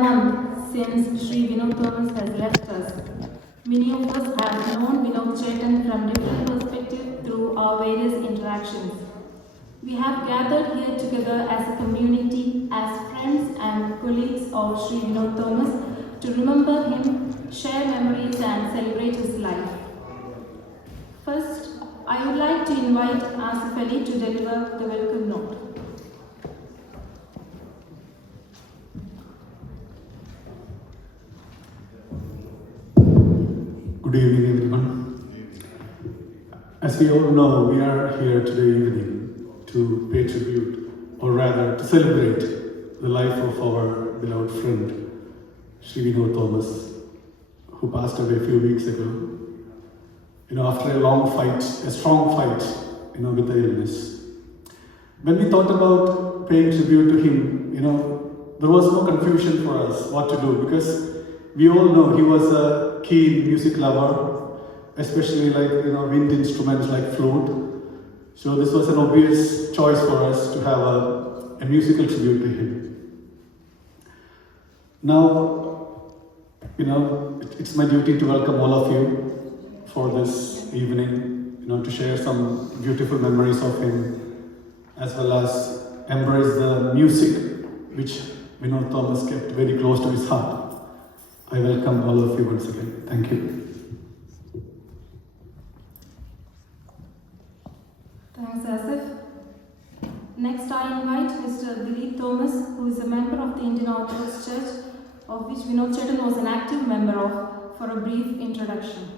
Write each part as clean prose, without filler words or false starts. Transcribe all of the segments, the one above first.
month since Sri Vinod Thomas has left us. Many of us have known Vinod Chetan from different perspectives through our various interactions. We have gathered here together as a community, as friends and colleagues of Sri Vinod Thomas to remember him, share memories and celebrate his life. First, I would like to invite Asif Ali to deliver the welcome note. Good evening, everyone. As we all know, we are here today evening to pay tribute, or rather to celebrate the life of our beloved friend, Sri Vinod Thomas, who passed away a few weeks ago. After a long fight, a strong fight, with the illness. When we thought about paying tribute to him, there was no confusion for us what to do, because we all know he was a keen music lover, especially wind instruments like flute. So this was an obvious choice for us to have a musical tribute to him. Now, it's my duty to welcome all of you for this evening, to share some beautiful memories of him, as well as embrace the music which Vinod Thomas kept very close to his heart. I welcome all of you once again. Thank you. Thanks, Asif. Next, I invite Mr. Bradley Thomas, who is a member of the Indian Orthodox Church, of which Vinod Chetan was an active member of, for a brief introduction.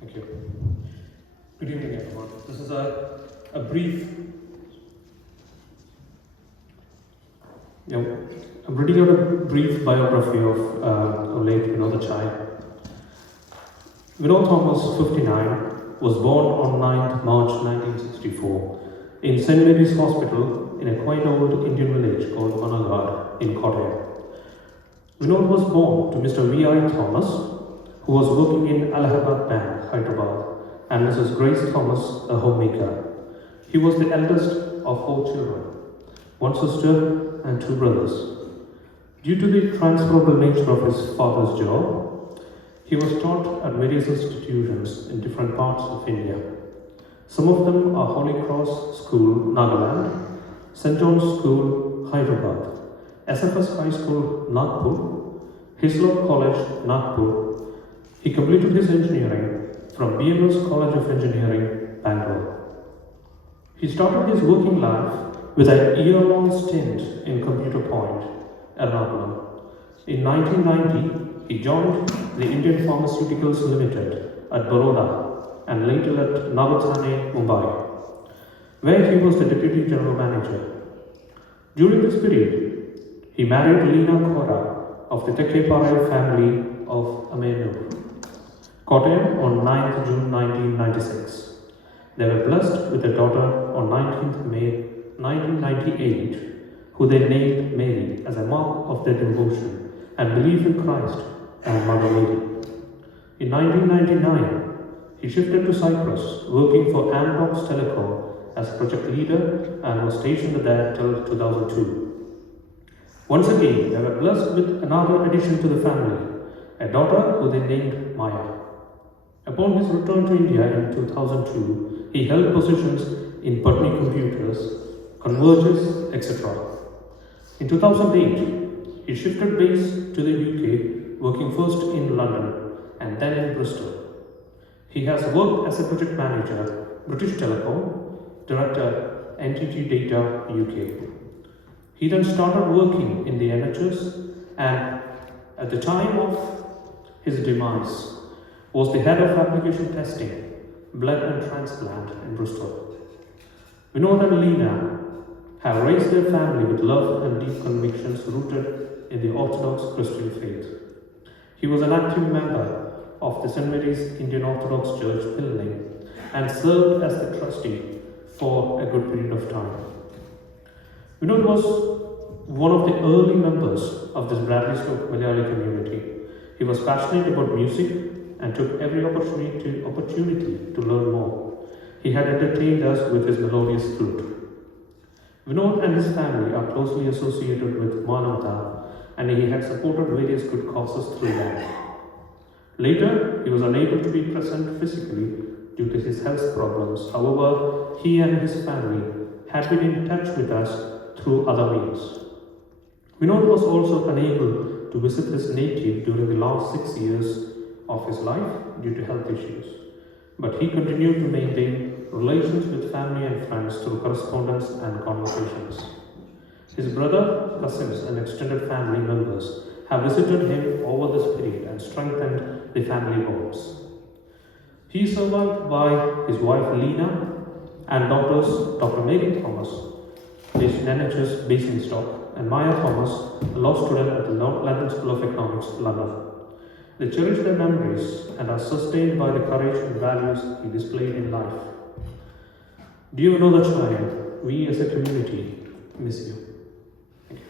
Thank you. Good evening, everyone. This is a brief. I'm reading out a brief biography of late Vinod Chai. Vinod Thomas, 59, was born on 9th March 1964 in St. Mary's Hospital in a quaint old Indian village called Managad in Kottayam. Vinod was born to Mr. V.I. Thomas, who was working in Allahabad Bank, Hyderabad, and Mrs. Grace Thomas, a homemaker. He was the eldest of 4 children, 1 sister and 2 brothers. Due to the transferable nature of his father's job, he was taught at various institutions in different parts of India. Some of them are Holy Cross School, Nagaland, St. John's School, Hyderabad, SFS High School, Nagpur, Hislop College, Nagpur. He completed his engineering from BMS College of Engineering, Bangalore. He started his working life with a year-long stint in Computer Point, Ernakulam. In 1990, he joined the Indian Pharmaceuticals Limited at Baroda and later at Navathane, Mumbai, where he was the Deputy General Manager. During this period, he married Leena Kora of the Tekkeparai family of Amenur, Kottayam on 9th June 1996. They were blessed with a daughter on 19th May 1998, who they named Mary as a mark of their devotion and belief in Christ and Mother Mary. In 1999, he shifted to Cyprus, working for Amdocs Telecom as project leader and was stationed there till 2002. Once again, they were blessed with another addition to the family, a daughter who they named Maya. Upon his return to India in 2002, he held positions in Patni Computers, Convergys, etc. In 2008, he shifted base to the UK, working first in London and then in Bristol. He has worked as a project manager, British Telecom, director, NTT Data UK. He then started working in the NHS and at the time of his demise was the head of application testing, blood and transplant in Bristol. Vinod and Leena have raised their family with love and deep convictions rooted in the Orthodox Christian faith. He was an active member of the St. Mary's Indian Orthodox Church, Pilling, and served as the trustee for a good period of time. Vinod was one of the early members of this Bradley Stoke Malayali community. He was passionate about music and took every opportunity to learn more. he had entertained us with his melodious flute. Vinod and his family are closely associated with Manavata, and he had supported various good causes through them. Later, he was unable to be present physically due to his health problems. However, he and his family had been in touch with us through other means. Vinod was also unable to visit his native during the last 6 years of his life due to health issues, but he continued to maintain relations with family and friends through correspondence and conversations. His brother, cousins, and extended family members have visited him over this period and strengthened the family bonds. He is survived by his wife Lena and daughters Dr. Mary Thomas, NHS Basingstoke, and Maya Thomas, a law student at the London School of Economics, London. They cherish their memories and are sustained by the courage and values he displayed in life. Dear Vinod Chai, we as a community miss you. Thank you.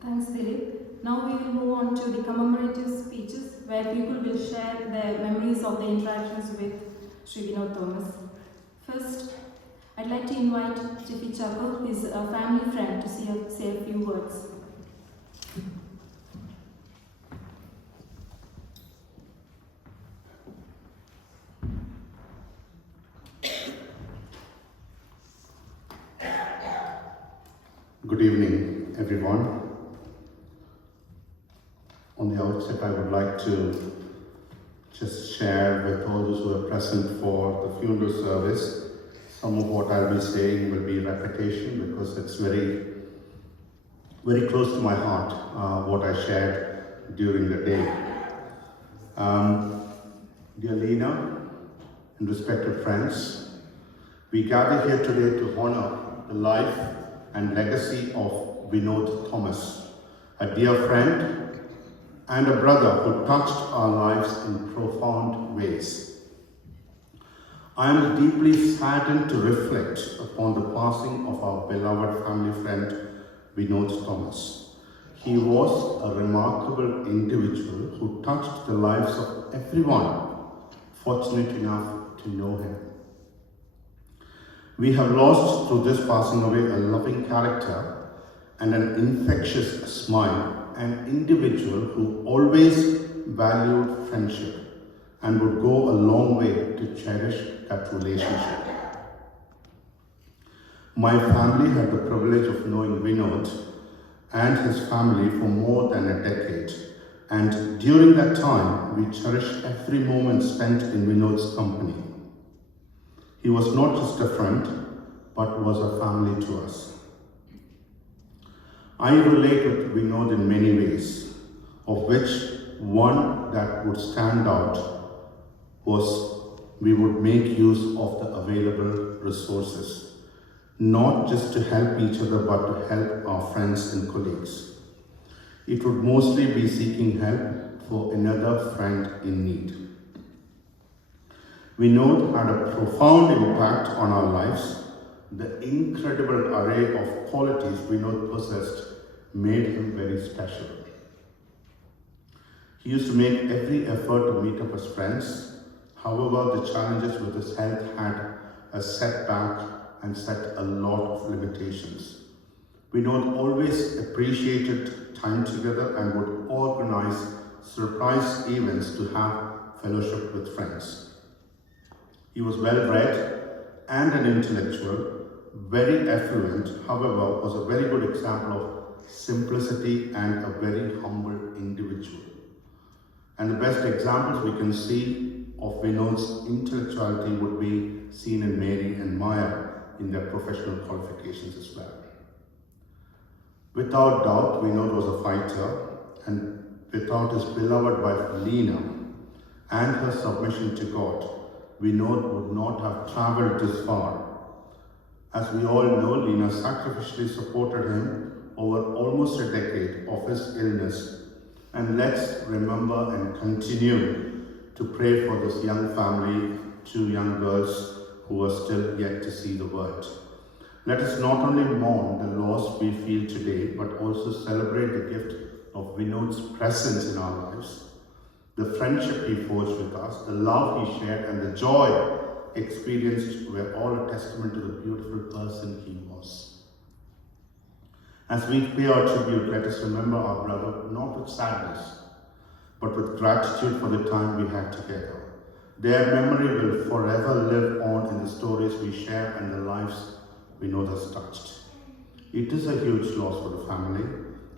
Thanks, Dilip. Now we will move on to the commemorative speeches where people will share their memories of the interactions with Sri Vinod Thomas. First, I'd like to invite Chippy Chapel, his family friend, to say a few words. Good evening, everyone. On the outset, I would like to just share with all those who are present for the funeral service. Some of what I'll be saying will be repetition because it's very, very close to my heart, what I shared during the day. Dear Lena and respected friends, we gather here today to honor the life and legacy of Vinod Thomas, a dear friend and a brother who touched our lives in profound ways. I am deeply saddened to reflect upon the passing of our beloved family friend Vinod Thomas. He was a remarkable individual who touched the lives of everyone fortunate enough to know him. We have lost through this passing away a loving character and an infectious smile, an individual who always valued friendship and would go a long way to cherish that relationship. My family had the privilege of knowing Vinod and his family for more than a decade, and during that time we cherished every moment spent in Vinod's company. He was not just a friend, but was a family to us. I relate with Vinod in many ways, of which one that would stand out was we would make use of the available resources, not just to help each other, but to help our friends and colleagues. It would mostly be seeking help for another friend in need. Vinod had a profound impact on our lives. The incredible array of qualities Vinod possessed made him very special. He used to make every effort to meet up as friends. However, the challenges with his health had a setback and set a lot of limitations. Vinod always appreciated time together and would organize surprise events to have fellowship with friends. He was well-read and an intellectual, very affluent, however, was a very good example of simplicity and a very humble individual. And the best examples we can see of Vinod's intellectuality would be seen in Mary and Maya in their professional qualifications as well. Without doubt, Vinod was a fighter, and without his beloved wife Lena and her submission to God, Vinod would not have traveled this far. As we all know, Lena sacrificially supported him over almost a decade of his illness. And let's remember and continue to pray for this young family, 2 young girls who are still yet to see the world. Let us not only mourn the loss we feel today, but also celebrate the gift of Vinod's presence in our lives, the friendship he forged with us, the love he shared, and the joy experienced were all a testament to the beautiful person he was. As we pay our tribute, let us remember our brother not with sadness, but with gratitude for the time we had together. Their memory will forever live on in the stories we share and the lives Vinod has touched. It is a huge loss for the family,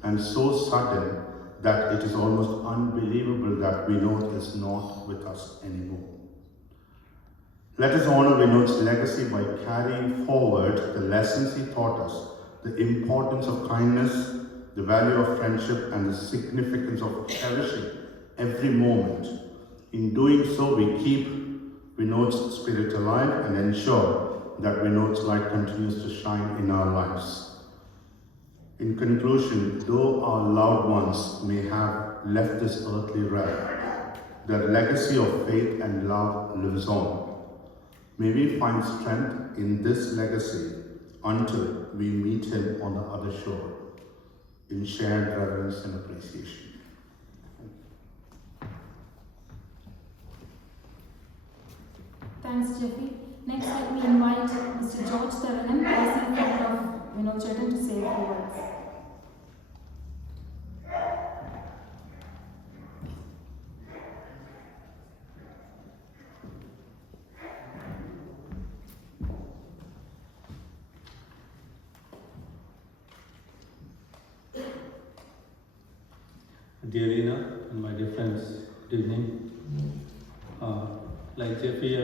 and so sudden that it is almost unbelievable that Vinod is not with us anymore. Let us honor Vinod's legacy by carrying forward the lessons he taught us, the importance of kindness, the value of friendship, and the significance of cherishing every moment. In doing so, we keep Vinod's spirit alive and ensure that Vinod's light continues to shine in our lives. In conclusion, though our loved ones may have left this earthly realm, their legacy of faith and love lives on. May we find strength in this legacy until we meet him on the other shore, in shared reverence and appreciation. Thanks, Jeffy. Next, let me invite Mr. George Tharagan, President of Vinod Chetan, to say a few words. Dear Rina and my dear friends, good evening. Like Jeffrey,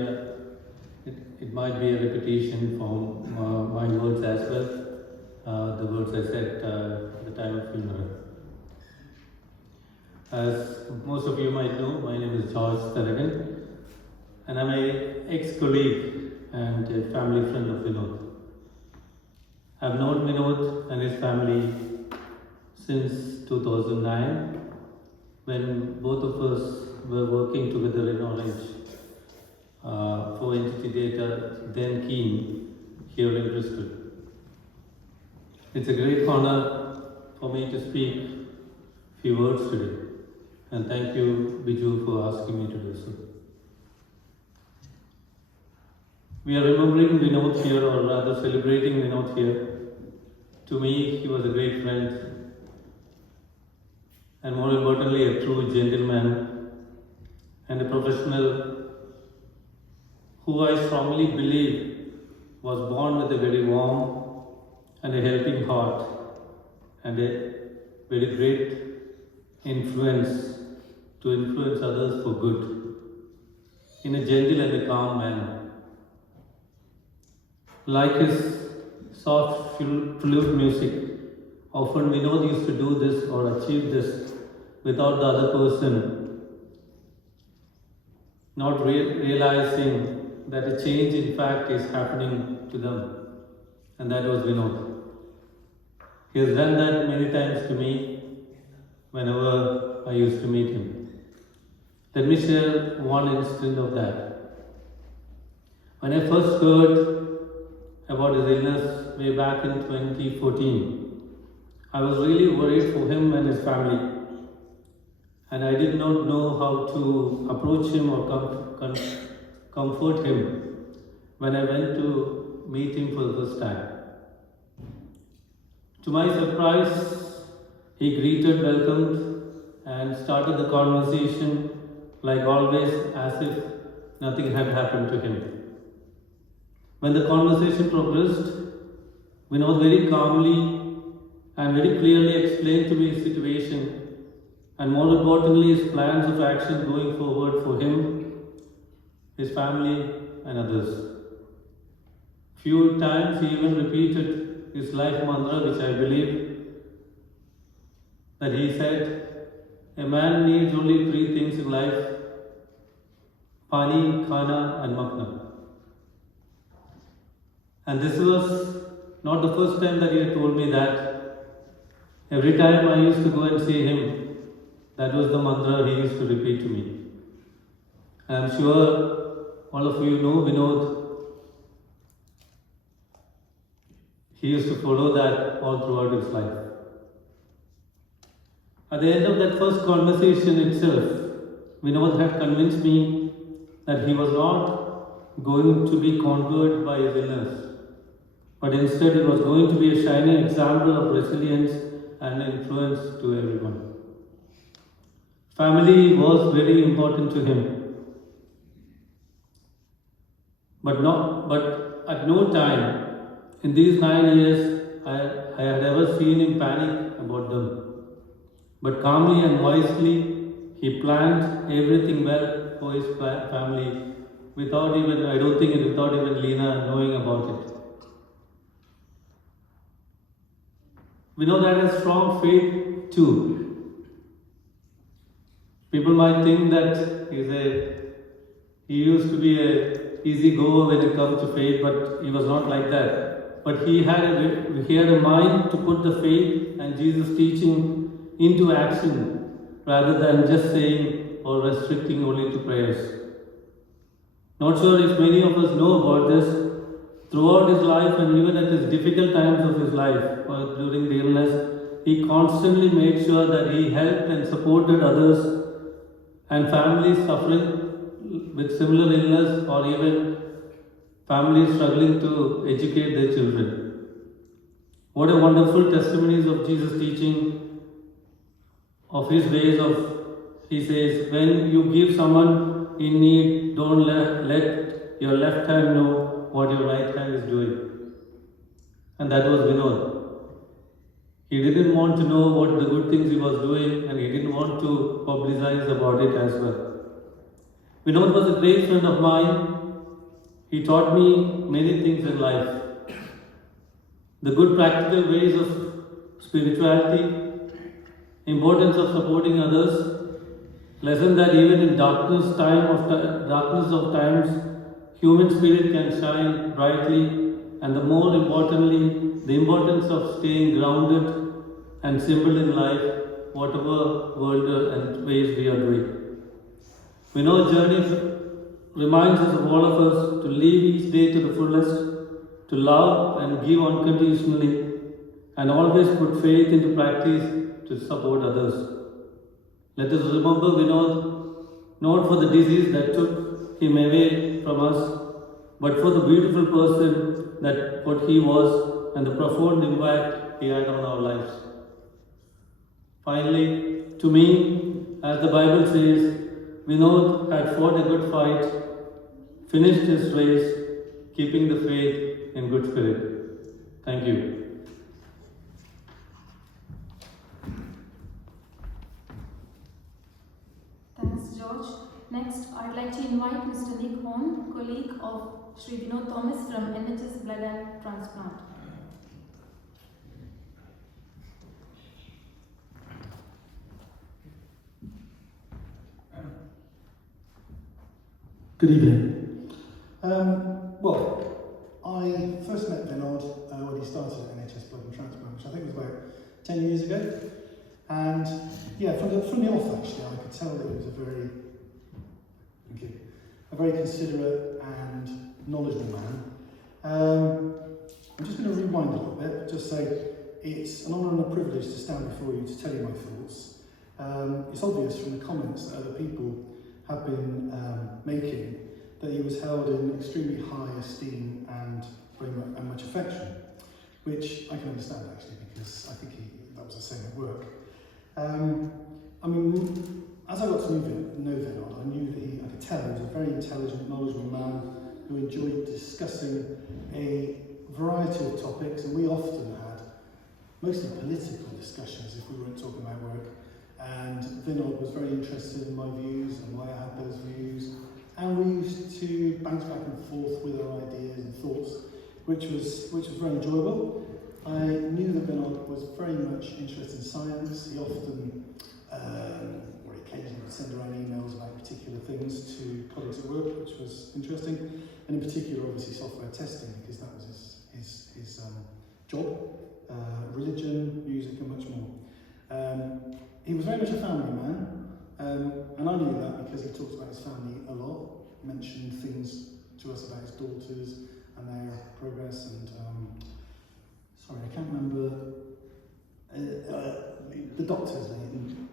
it might be a repetition from my words as well, the words I said at the time of funeral. As most of you might know, my name is George Tharagan, and I'm an ex-colleague and a family friend of Vinod. I've known Vinod and his family since 2009, when both of us were working together in Orange for Entity Data, then Keen, here in Bristol. It's a great honor for me to speak a few words today, and thank you, Biju, for asking me to do so. We are remembering Vinod here, or rather celebrating Vinod here. To me, he was a great friend, and more importantly, a true gentleman and a professional who I strongly believe was born with a very warm and a helping heart and a very great influence to influence others for good in a gentle and a calm manner. Like his soft flute music, often Vinod used to do this or achieve this without the other person not realizing that a change in fact is happening to them, and that was Vinod. He has done that many times to me whenever I used to meet him. Let me share one instance of that. When I first heard about his illness way back in 2014, I was really worried for him and his family, and I did not know how to approach him or comfort him when I went to meet him for the first time. To my surprise, he greeted, welcomed, and started the conversation like always, as if nothing had happened to him. When the conversation progressed, Vinod very calmly and very clearly explained to me his situation, and more importantly, his plans of action going forward for him, his family, and others. Few times he even repeated his life mantra, which I believe that he said, a man needs only 3 things in life: pani, khana, and makna. And this was not the first time that he had told me that. Every time I used to go and see him, that was the mantra he used to repeat to me. And I'm sure all of you know Vinod. He used to follow that all throughout his life. At the end of that first conversation itself, Vinod had convinced me that he was not going to be conquered by his illness, but instead he was going to be a shining example of resilience and influence to everyone. Family was very important to him, but at no time in these 9 years I had ever seen him panic about them. But calmly and wisely, he planned everything well for his family without even Lena knowing about it. Vinod had a strong faith too. People might think that he used to be a easy goer when it comes to faith, but he was not like that. But he had a mind to put the faith and Jesus' teaching into action rather than just saying or restricting only to prayers. Not sure if many of us know about this. Throughout his life and even at his difficult times of his life or during the illness, he constantly made sure that he helped and supported others and families suffering with similar illness or even families struggling to educate their children. What a wonderful testimonies of Jesus' teaching, of his ways he says, when you give someone in need, don't let your left hand know what your right hand is doing. And that was Vinod. He didn't want to know what the good things he was doing, and he didn't want to publicize about it as well. Vinod was a great friend of mine. He taught me many things in life. The good practical ways of spirituality, importance of supporting others, lesson that even in darkness of times, human spirit can shine brightly, and the more importantly, the importance of staying grounded and simple in life, whatever world and ways we are doing. Vinod's journey reminds us of all of us to live each day to the fullest, to love and give unconditionally, and always put faith into practice to support others. Let us remember Vinod not for the disease that took him away from us, but for the beautiful person that what he was and the profound impact he had on our lives. Finally, to me, as the Bible says, Vinod had fought a good fight, finished his race, keeping the faith in good spirit. Thank you. Thanks, George. Next, I'd like to invite Mr. Nick Horn, colleague of Sri Vinod Thomas from NHS Blood and Transplant. Good evening. I first met Vinod when he started at NHS Blood and Transplant, which I think was about 10 years ago. And yeah, from the off actually, I could tell that he was a very considerate and knowledgeable man. I'm just going to rewind a little bit, just say it's an honour and a privilege to stand before you to tell you my thoughts. It's obvious from the comments that other people have been making that he was held in extremely high esteem and very much affection, which I can understand actually, because I think that was the same at work. As I got to know Vinod, I knew that I could tell he was a very intelligent, knowledgeable man who enjoyed discussing a variety of topics, and we often had mostly political discussions if we weren't talking about work. And Vinod was very interested in my views and why I had those views, and we used to bounce back and forth with our ideas and thoughts, which was very enjoyable. I knew that Vinod was very much interested in science. He often, or occasionally would send around emails about particular things to colleagues at work, which was interesting, and in particular obviously software testing, because that was his job, religion, music and much more. He was very much a family man, and I knew that because he talked about his family a lot, mentioned things to us about his daughters and their progress, and sorry, I can't remember the doctor's name?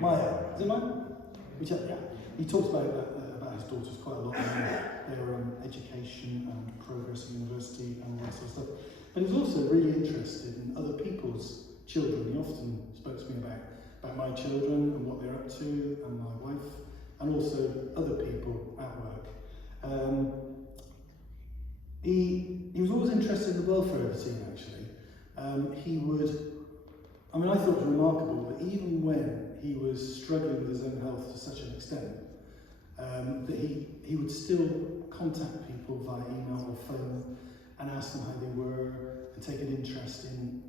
Maya. Is it Maya? Yeah. He talks about his daughters quite a lot, and their education and progress at university and all that sort of stuff. But he's also really interested in other people's children. He often spoke to me about my children and what they're up to, and my wife, and also other people at work. He was always interested in the welfare of the team, actually. I thought it was remarkable that even when he was struggling with his own health to such an extent, that he would still contact people via email or phone and ask them how they were and take an interest in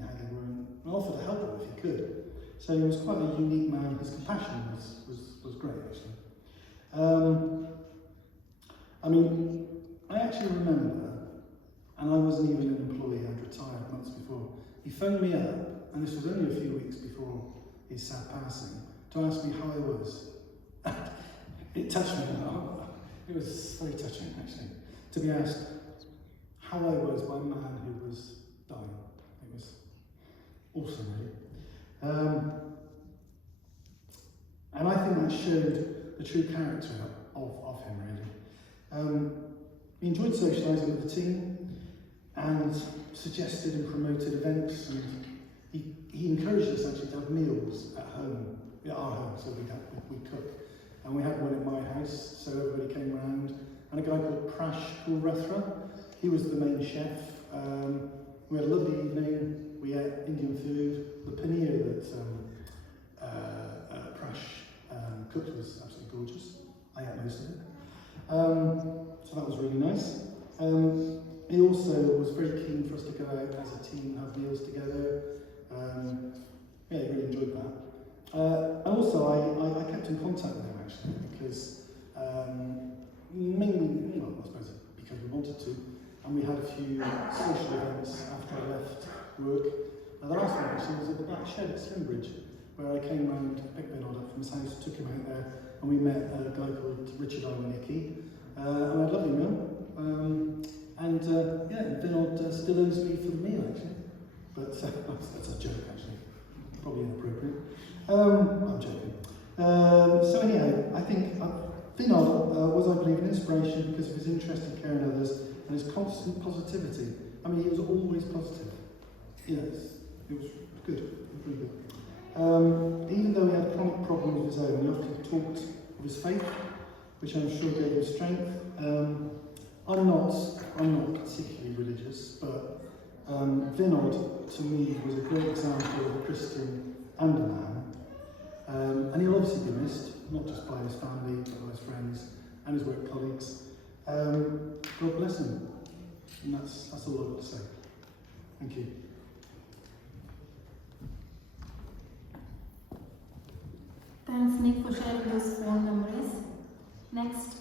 how they were and offer to help them if he could. So he was quite a unique man. His compassion was great, actually. I actually remember, and I wasn't even an employee, I'd retired months before, he phoned me up, and this was only a few weeks before his sad passing, to ask me how I was. It touched me. It was very touching, actually, to be asked how I was by a man who was dying. It was awesome, really. And I think that showed the true character of him, really. He enjoyed socialising with the team and suggested and promoted events, and he encouraged us actually to have meals at home, at our home, so we'd cook. And we had one at my house, so everybody came round. And a guy called Purohith, he was the main chef. We had a lovely evening. We ate Indian food. The paneer that Prash cooked was absolutely gorgeous. I ate most of it. So that was really nice. He also was very keen for us to go out as a team and have meals together. He really enjoyed that. And also, I kept in contact with him actually because mainly, I suppose because we wanted to, and we had a few social events after I left work. The last one actually was at the Black Shed at Slimbridge, where I came round, picked Vinod up from his house, took him out there, and we met a guy called Richard Iwanicki, and I had a lovely meal. Vinod still owes me for the meal actually, but that's a joke actually, probably inappropriate. I'm joking. So anyhow, I think Vinod was, I believe, an inspiration because of his interest in caring others and his constant positivity. He was always positive. Yes, it was good. It was really good. Even though he had chronic problems of his own, he often talked of his faith, which I'm sure gave him strength. I'm not particularly religious, but Vinod, to me, was a great example of a Christian and a man. And he'll obviously be missed, not just by his family, but by his friends and his work colleagues. God bless him. And that's all I've got to say. Thank you. Thanks, Nick, for sharing those fond memories. Next,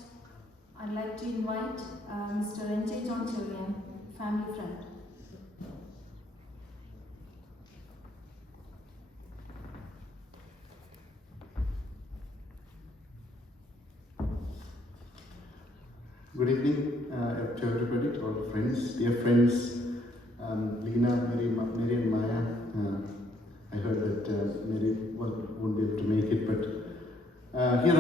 I'd like to invite Mr. N.J. John Chillian, family friend. Good evening to everybody, to all friends, dear friends, Lena, Mary and Maya. I heard that Mary won't be able to make it, but here I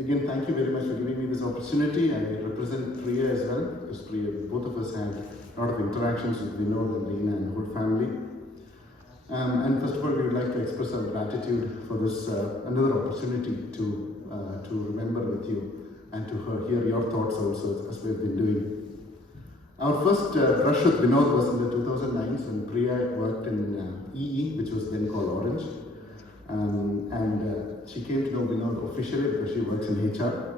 again thank you very much for giving me this opportunity. I represent Priya as well, because Priya, both of us had a lot of interactions with Vinod and Lena and the whole family. And first of all, we would like to express our gratitude for this another opportunity to remember with you and to hear your thoughts also, as we've been doing. Our first brush with Vinod was in the 2009 when Priya worked in EE, which was then called Orange. She came to know Vinod officially because she works in HR.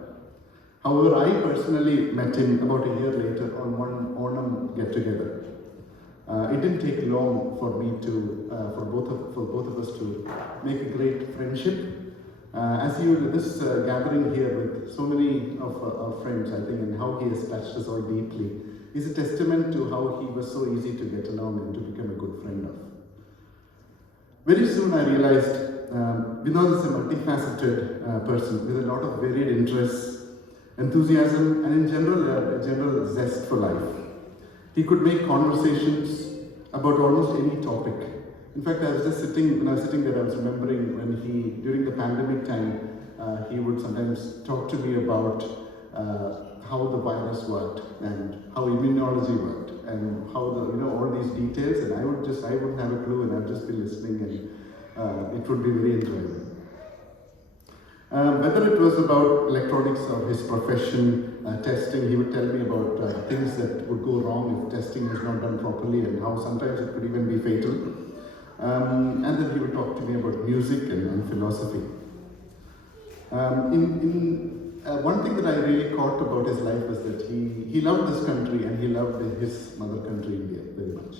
However, I personally met him about a year later on one Onam get-together. It didn't take long for me to, for both of us to make a great friendship. This gathering here with so many of our friends, I think, and how he has touched us all deeply, is a testament to how he was so easy to get along and to become a good friend of. Very soon I realized Vinod is a multifaceted person with a lot of varied interests, enthusiasm, and in general, a general zest for life. He could make conversations about almost any topic In fact, I was just sitting, when I was sitting there, I was remembering when during the pandemic time, he would sometimes talk to me about how the virus worked and how immunology worked and how all these details, and I wouldn't have a clue, and I'd just be listening, and it would be very enjoyable. Whether it was about electronics or his profession, testing, he would tell me about things that would go wrong if testing was not done properly and how sometimes it could even be fatal. And then he would talk to me about music and philosophy. One thing that I really caught about his life was that he loved this country and he loved his mother country, India, very much.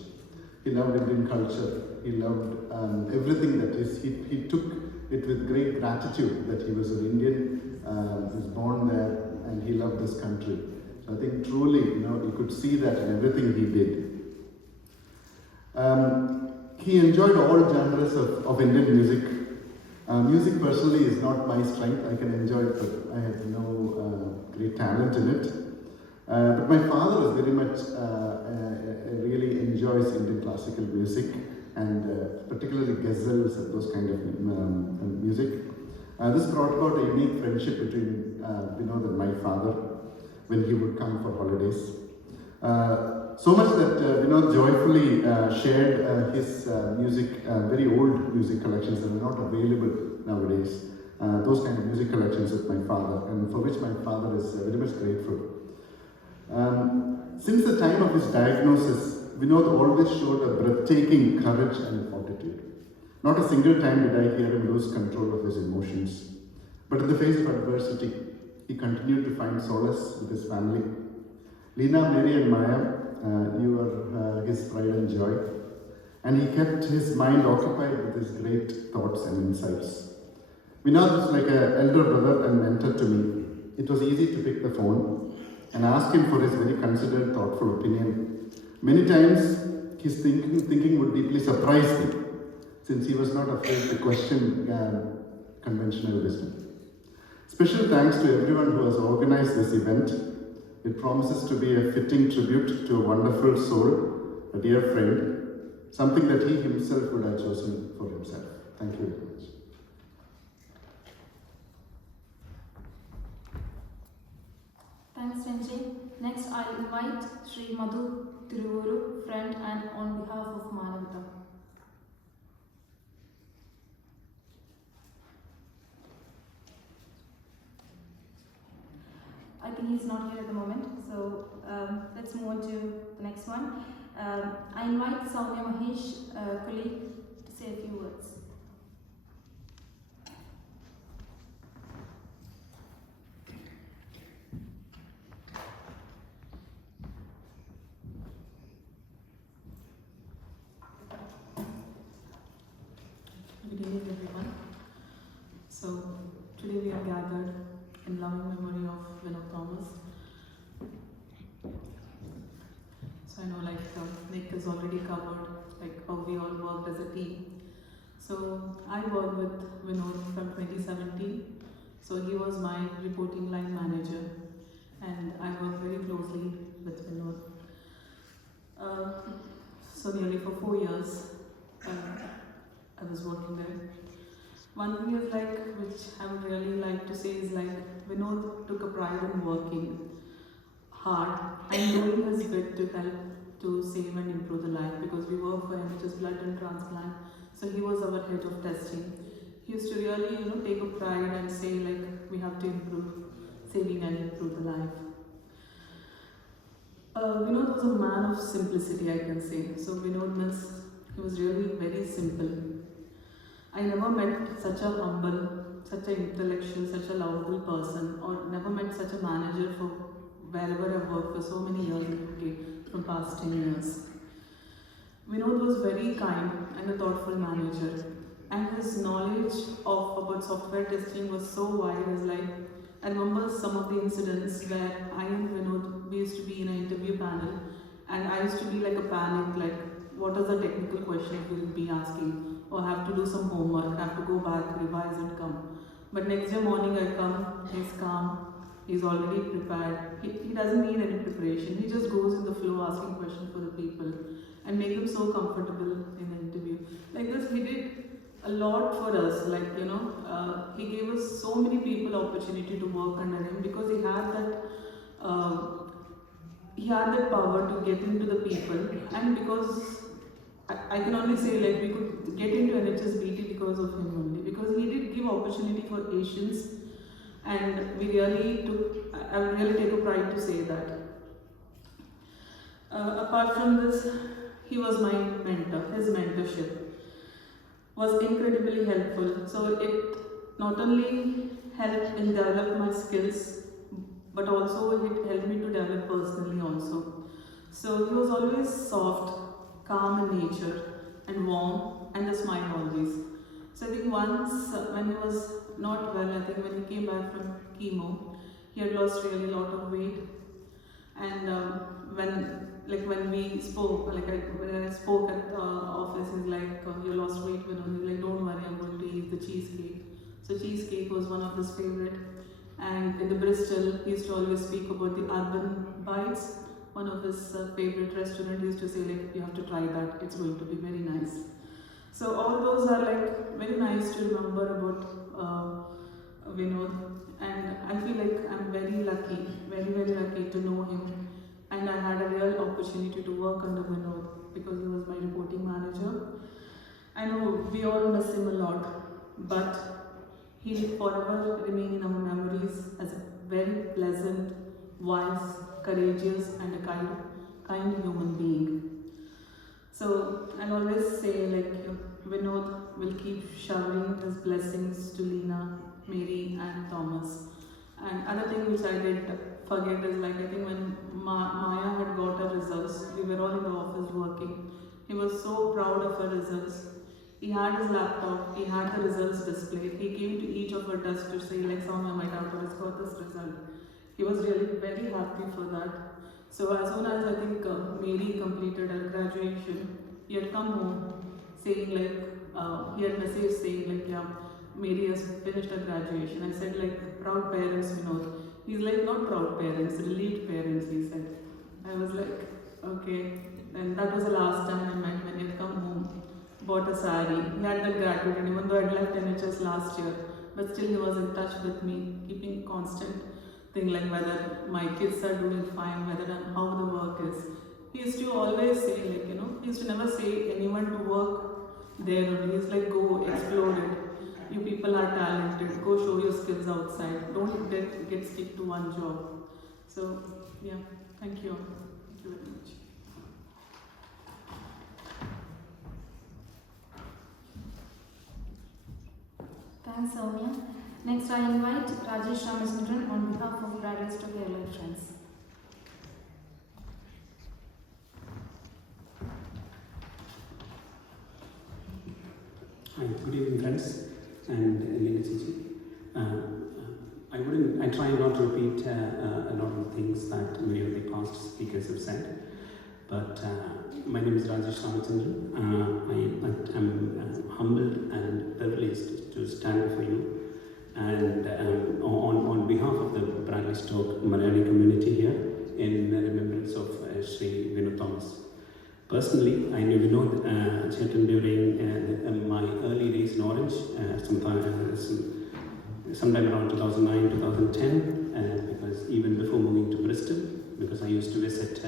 He loved Indian culture. He loved everything that is. He took it with great gratitude that he was an Indian, he was born there, and he loved this country. So I think truly, you could see that in everything he did. He enjoyed all genres of Indian music. Music personally is not my strength. I can enjoy it, but I have no great talent in it. But my father is very much, really enjoys Indian classical music, and particularly ghazals and those kind of music. This brought about a unique friendship between Vinod and my father when he would come for holidays. So much that Vinod joyfully shared his music, very old music collections that are not available nowadays. Those kind of music collections with my father, and for which my father is very much grateful. Since the time of his diagnosis, Vinod always showed a breathtaking courage and fortitude. Not a single time did I hear him lose control of his emotions. But in the face of adversity, he continued to find solace with his family. Leena, Mary and Maya, you are his pride and joy. And he kept his mind occupied with his great thoughts and insights. Vinod was like an elder brother and mentor to me. It was easy to pick the phone and ask him for his very considered, thoughtful opinion. Many times, his thinking would deeply surprise me, since he was not afraid to question conventional wisdom. Special thanks to everyone who has organized this event. It promises to be a fitting tribute to a wonderful soul, a dear friend, something that he himself would have chosen for himself. Thank you very much. Thanks, Sanjay. Next, I'll invite Sri Madhu Tiruvuru, friend, and on behalf of Manavata. I think he's not here at the moment, so let's move on to the next one. I invite Soumya Mahesh, colleague, to say a few words. Good evening, everyone. So today we are gathered in loving memory of Vinod Thomas. So I know Nick has already covered how we all worked as a team. So I worked with Vinod from 2017. So he was my reporting line manager and I worked very closely with Vinod. So nearly for 4 years I was working there. One thing is which I would really like to say is Vinod took a pride in working hard and doing his bit to help to save and improve the life, because we work for NHS blood and transplant. So he was our head of testing. He used to really, take a pride and say we have to improve saving and improve the life. Vinod was a man of simplicity, I can say. So Vinod means he was really very simple. I never met such a humble, such an intellectual, such a lovable person, or never met such a manager for wherever I've worked for so many years in UK, from past 10 years. Vinod was very kind and a thoughtful manager, and his knowledge about software testing was so wide as I remember some of the incidents where I and Vinod, we used to be in an interview panel, and I used to be a panic, what are the technical questions we'll be asking? Or have to do some homework, have to go back, revise and come. But next day morning I come, he's calm, he's already prepared. He doesn't need any preparation. He just goes in the flow asking questions for the people and make them so comfortable in the interview. Like this, he did a lot for us. Like, you know, he gave us so many people opportunity to work under him because he had that power to get into the people, and because I can only say like we could get into NHSBT because of him only, because he did give opportunity for Asians, and we really took, I really take a pride to say that. Apart from this, he was my mentor. His mentorship was incredibly helpful. So it not only helped in develop my skills, but also it helped me to develop personally also. So he was always soft, calm in nature, and warm, and a smile always. So I think once when he was not well, I think when he came back from chemo, he had lost really a lot of weight. And when we spoke, when I spoke at the office, he's like, you lost weight, Vinod. He's like, don't worry, I'm going to eat the cheesecake. So cheesecake was one of his favorite. And in the Bristol, he used to always speak about the urban bites. One of his favorite restaurants, he used to say like, you have to try that, it's going to be very nice. So all those are like very nice to remember about Vinod. And I feel like I'm very lucky, very lucky to know him. And I had a real opportunity to work under Vinod because he was my reporting manager. I know we all miss him a lot, but he will forever remain in our memories as a very pleasant, wise, courageous, and a kind human being. So I'll always say like Vinod will keep showering his blessings to Lena, Mary, and Thomas. And other thing which I did forget is like I think when Maya had got her results, we were all in the office working. He was so proud of her results. He had his laptop, he had the results displayed. He came to each of her desks to say like, Soumya, my daughter has got this result. He was really very happy for that. So as soon as I think Mary completed her graduation, he had come home saying like, he had messaged saying like, yeah, Mary has finished her graduation. I said like, proud parents, Vinod. He's like, not proud parents, relieved parents, he said. I was like, okay. And that was the last time I met when he had come home, bought a sari. He had that gratitude, even though I had left NHS last year, but still he was in touch with me, keeping constant thing like whether my kids are doing fine, whether and how the work is. He used to always say like, you know, he used to never say anyone to work there only. He's like, go explore it. You people are talented, go show your skills outside. Don't get stick to one job. So yeah, thank you. Thank you very much. Thanks, Soumya. Next, I invite Rajesh Ramachandran on behalf of Bradley Stoke Bristol Friends. Hi, good evening, friends, and Lena Chichi. I try not to repeat a lot of things that many of the past speakers have said, but my name is Rajesh Ramachandran. I'm humbled and privileged to stand before you and on behalf of the Bradley Stoke Malayali community here in remembrance of Sri Vinod Thomas. Personally, I knew Vinod Chetan during my early days in Orange, sometime around 2009, 2010, because even before moving to Bristol, because I used to visit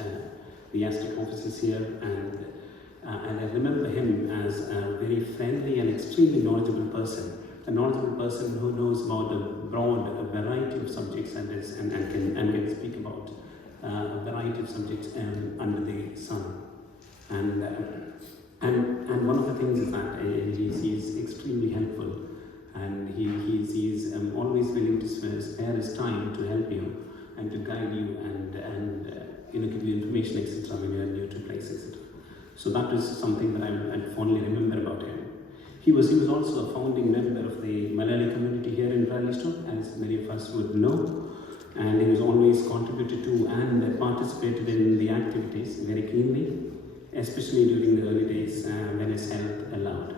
the Aztec offices here, and I remember him as a very friendly and extremely knowledgeable person, a knowledgeable person who knows about a broad variety of subjects and can speak about a variety of subjects under the sun. And one of the things is that he is extremely helpful, and he's always willing to spare his time to help you and to guide you and give you information, etc. when you are new to places, etc. So that is something that I fondly remember about him. He was also a founding member of the Malayali community here in Bradley Stoke, as many of us would know, and he was always contributed to and participated in the activities very keenly, especially during the early days when his health allowed.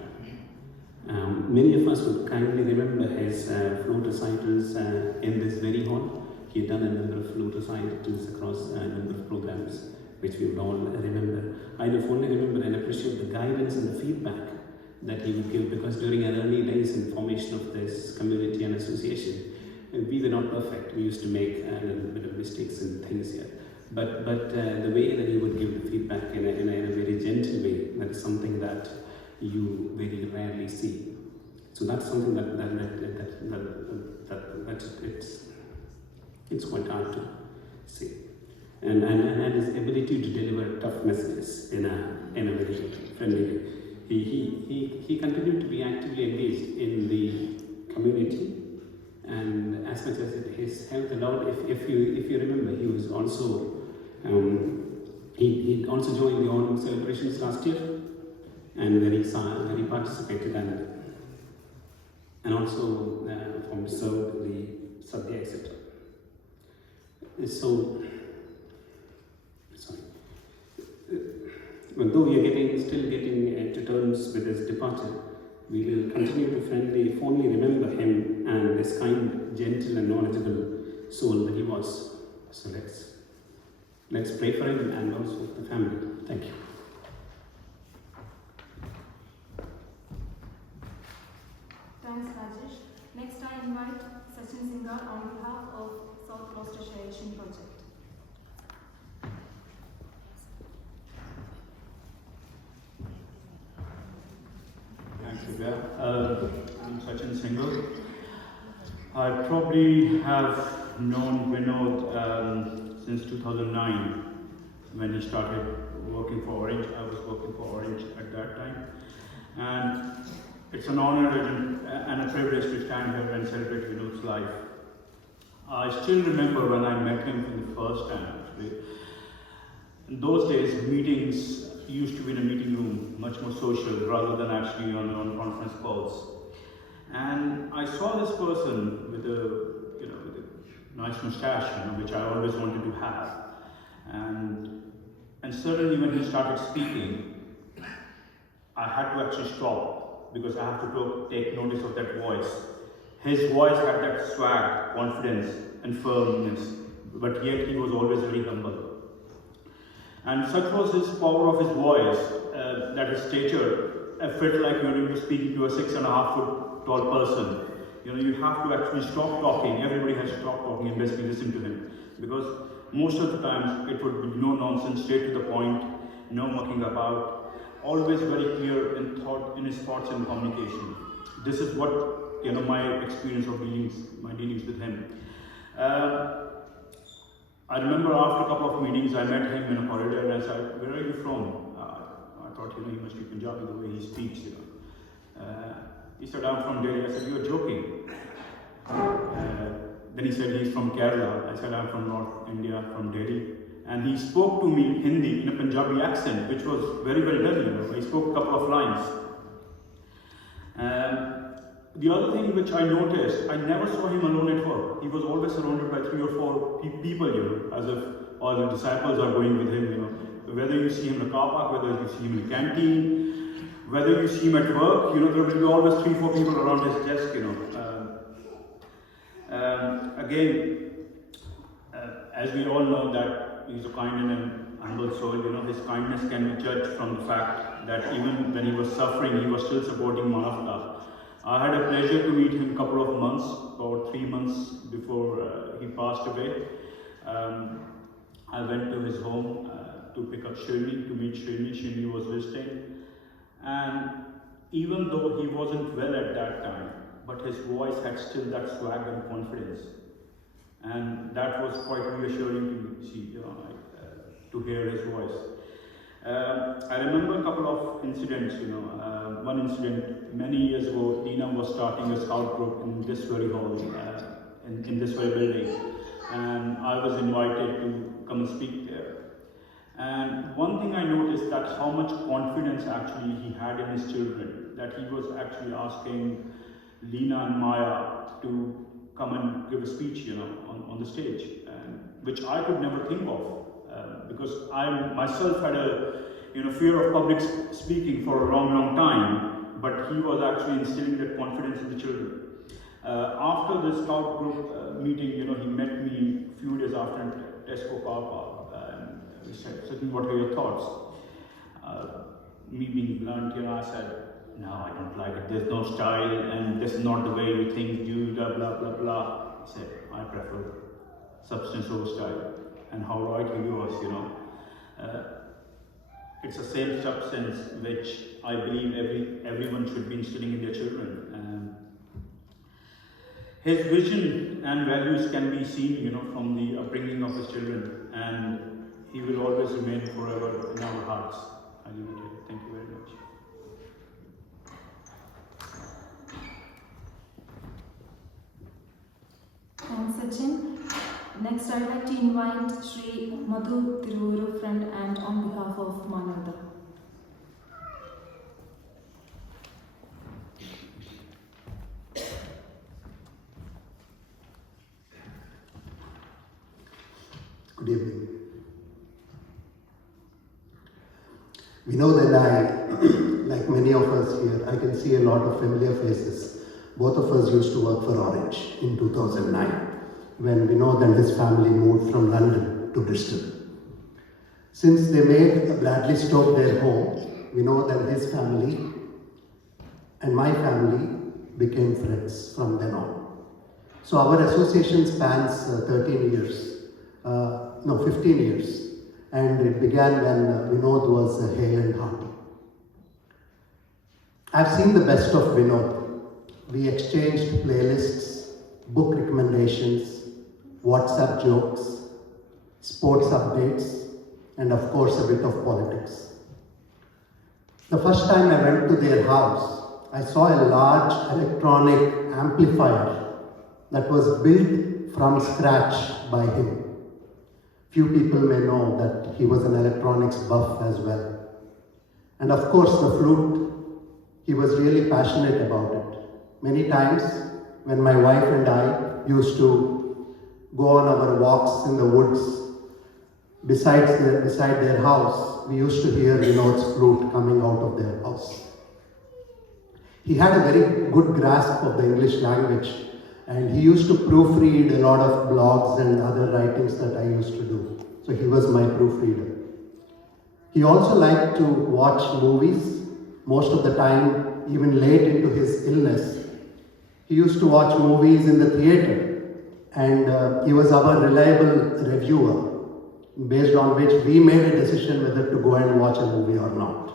Many of us would kindly remember his flute recitals in this very hall. He had done a number of flute recitals across a number of programs, which we would all remember. I fondly remember and appreciate the guidance and the feedback that he would give, because during our early days in formation of this community and association, we were not perfect. We used to make a little bit of mistakes and things here. But the way that he would give the feedback in a very gentle way, that is something that you very rarely see. So that's something that it's quite hard to see. And his ability to deliver tough messages in a very friendly way. He continued to be actively engaged in the community, and as much as his health allowed, if you remember, he was also he also joined the Onam celebrations last year, and where he participated and also served the Sadhya, etc. So, sorry. Although we are still getting to terms with his departure, we will continue to fondly remember him and this kind, gentle and knowledgeable soul that he was. So let's pray for him and also the family. Thank you. Thanks, Rajesh. Next, I invite Sachin Singhar on behalf of South Gloucestershire Asian Project. Thanks, Divya. I'm Sachin Singhar. I probably have known Vinod since 2009 when he started working for Orange. I was working for Orange at that time. And it's an honor and a privilege to stand here and celebrate Vinod's life. I still remember when I met him for the first time, actually. In those days, meetings used to be in a meeting room, much more social rather than actually on conference calls. And I saw this person with a nice moustache, which I always wanted to have. And suddenly when he started speaking, I had to actually stop because I have to take notice of that voice. His voice had that swag, confidence and firmness, but yet he was always very humble. And such was his power of his voice, that his stature, I felt like you were speaking to a 6.5 foot tall person. You have to actually stop talking. Everybody has to stop talking and basically listen to him. Because most of the times it would be no nonsense, straight to the point, no mucking about, always very clear in his thoughts and communication. This is what my experience of my dealings with him. I remember after a couple of meetings, I met him in a corridor and I said, "Where are you from?" I thought, he must be Punjabi the way he speaks, He said, "I'm from Delhi." I said, "You're joking." Then he said, he's from Kerala. I said, "I'm from North India, from Delhi." And he spoke to me Hindi in a Punjabi accent, which was very well done, He spoke a couple of lines. The other thing which I noticed, I never saw him alone at work. He was always surrounded by 3 or 4 people, as if all the disciples are going with him, Whether you see him in the car park, whether you see him in the canteen, whether you see him at work, there will be always 3 or 4 people around his desk, Again, as we all know that he's a kind and humble soul, his kindness can be judged from the fact that even when he was suffering, he was still supporting Manavta. I had a pleasure to meet him a couple of months, about 3 months before he passed away. I went to his home to pick up Shirley, to meet Shirley. Shirley was visiting. And even though he wasn't well at that time, but his voice had still that swag and confidence. And that was quite reassuring to see, to hear his voice. I remember a couple of incidents, one incident many years ago, Tina was starting a scout group in this very hall, in this very building. And I was invited to come and speak there. And one thing I noticed that how much confidence actually he had in his children, that he was actually asking Lena and Maya to come and give a speech, on the stage, which I could never think of. Because I myself had a fear of public speaking for a long time, but he was actually instilling that confidence in the children. After the scout group meeting, he met me a few days after in Tesco car park, and he said, "Sachin, what are your thoughts?" Me being blunt, I said, no, I don't like it. There's no style, and this is not the way you think. You blah blah blah blah. He said, I prefer substance over style. And how right he was, you know. It's the same substance which I believe everyone should be instilling in their children. His vision and values can be seen, you know, from the upbringing of his children, and he will always remain forever in our hearts. I leave it here. Thank you very much. Thanks, Sachin. Next, I'd like to invite Sri Madhu Tiruvuru, friend, and on behalf of Manada. Good evening. Vinod and I, like many of us here, I can see a lot of familiar faces. Both of us used to work for Orange in 2009, when Vinod and his family moved from London to Bristol. Since they made Bradley Stoke their home, Vinod and his family and my family became friends from then on. So our association spans 15 years. And it began when Vinod was hale and hearty. I've seen the best of Vinod. We exchanged playlists, book recommendations, WhatsApp jokes, sports updates, and of course a bit of politics. The first time I went to their house, I saw a large electronic amplifier that was built from scratch by him. Few people may know that he was an electronics buff as well. And of course the flute, he was really passionate about it. Many times when my wife and I used to go on our walks in the woods beside their house, we used to hear Vinod's flute coming out of their house. He had a very good grasp of the English language, and he used to proofread a lot of blogs and other writings that I used to do. So he was my proofreader. He also liked to watch movies, most of the time, even late into his illness. He used to watch movies in the theater, and he was our reliable reviewer, based on which we made a decision whether to go and watch a movie or not.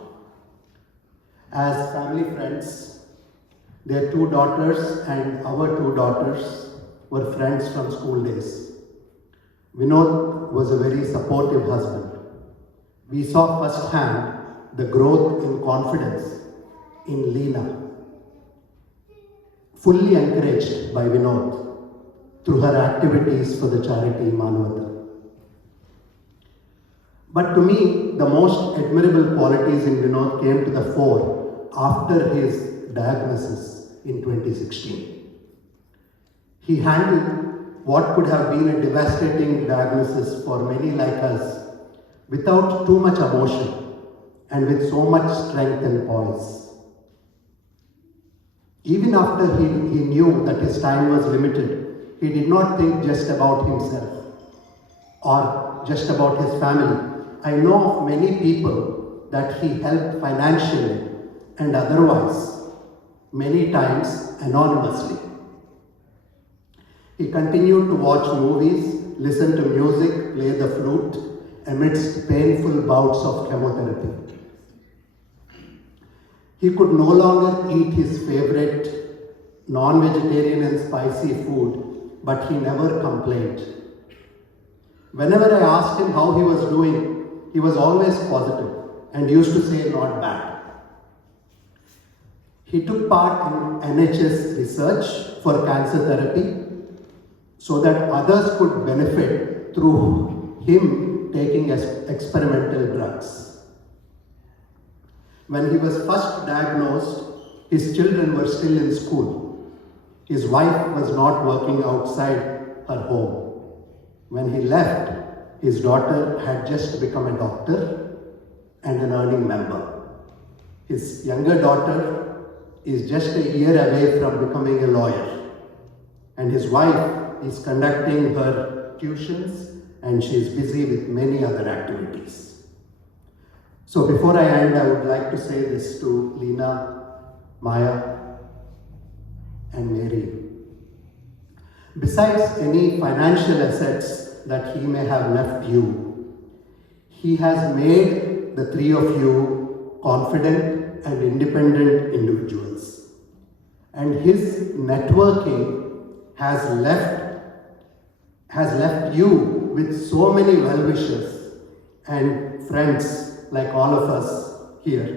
As family friends, their two daughters and our two daughters were friends from school days. Vinod was a very supportive husband. We saw firsthand the growth in confidence in Leena, fully encouraged by Vinod through her activities for the charity Manavata. But to me, the most admirable qualities in Vinod came to the fore after his diagnosis in 2016. He handled what could have been a devastating diagnosis for many like us without too much emotion and with so much strength and poise. Even after he knew that his time was limited, he did not think just about himself or just about his family. I know of many people that he helped financially and otherwise, many times anonymously. He continued to watch movies, listen to music, play the flute amidst painful bouts of chemotherapy. He could no longer eat his favorite non-vegetarian and spicy food, but he never complained. Whenever I asked him how he was doing, he was always positive and used to say not bad. He took part in NHS research for cancer therapy so that others could benefit through him taking experimental drugs. When he was first diagnosed, his children were still in school. His wife was not working outside her home. When he left, his daughter had just become a doctor and an earning member. His younger daughter is just a year away from becoming a lawyer, and his wife is conducting her tuitions and she is busy with many other activities. So before I end, I would like to say this to Leena. Maya, and Mary. Besides any financial assets that he may have left you, he has made the three of you confident and independent individuals. And his networking has left you with so many well-wishers and friends like all of us here,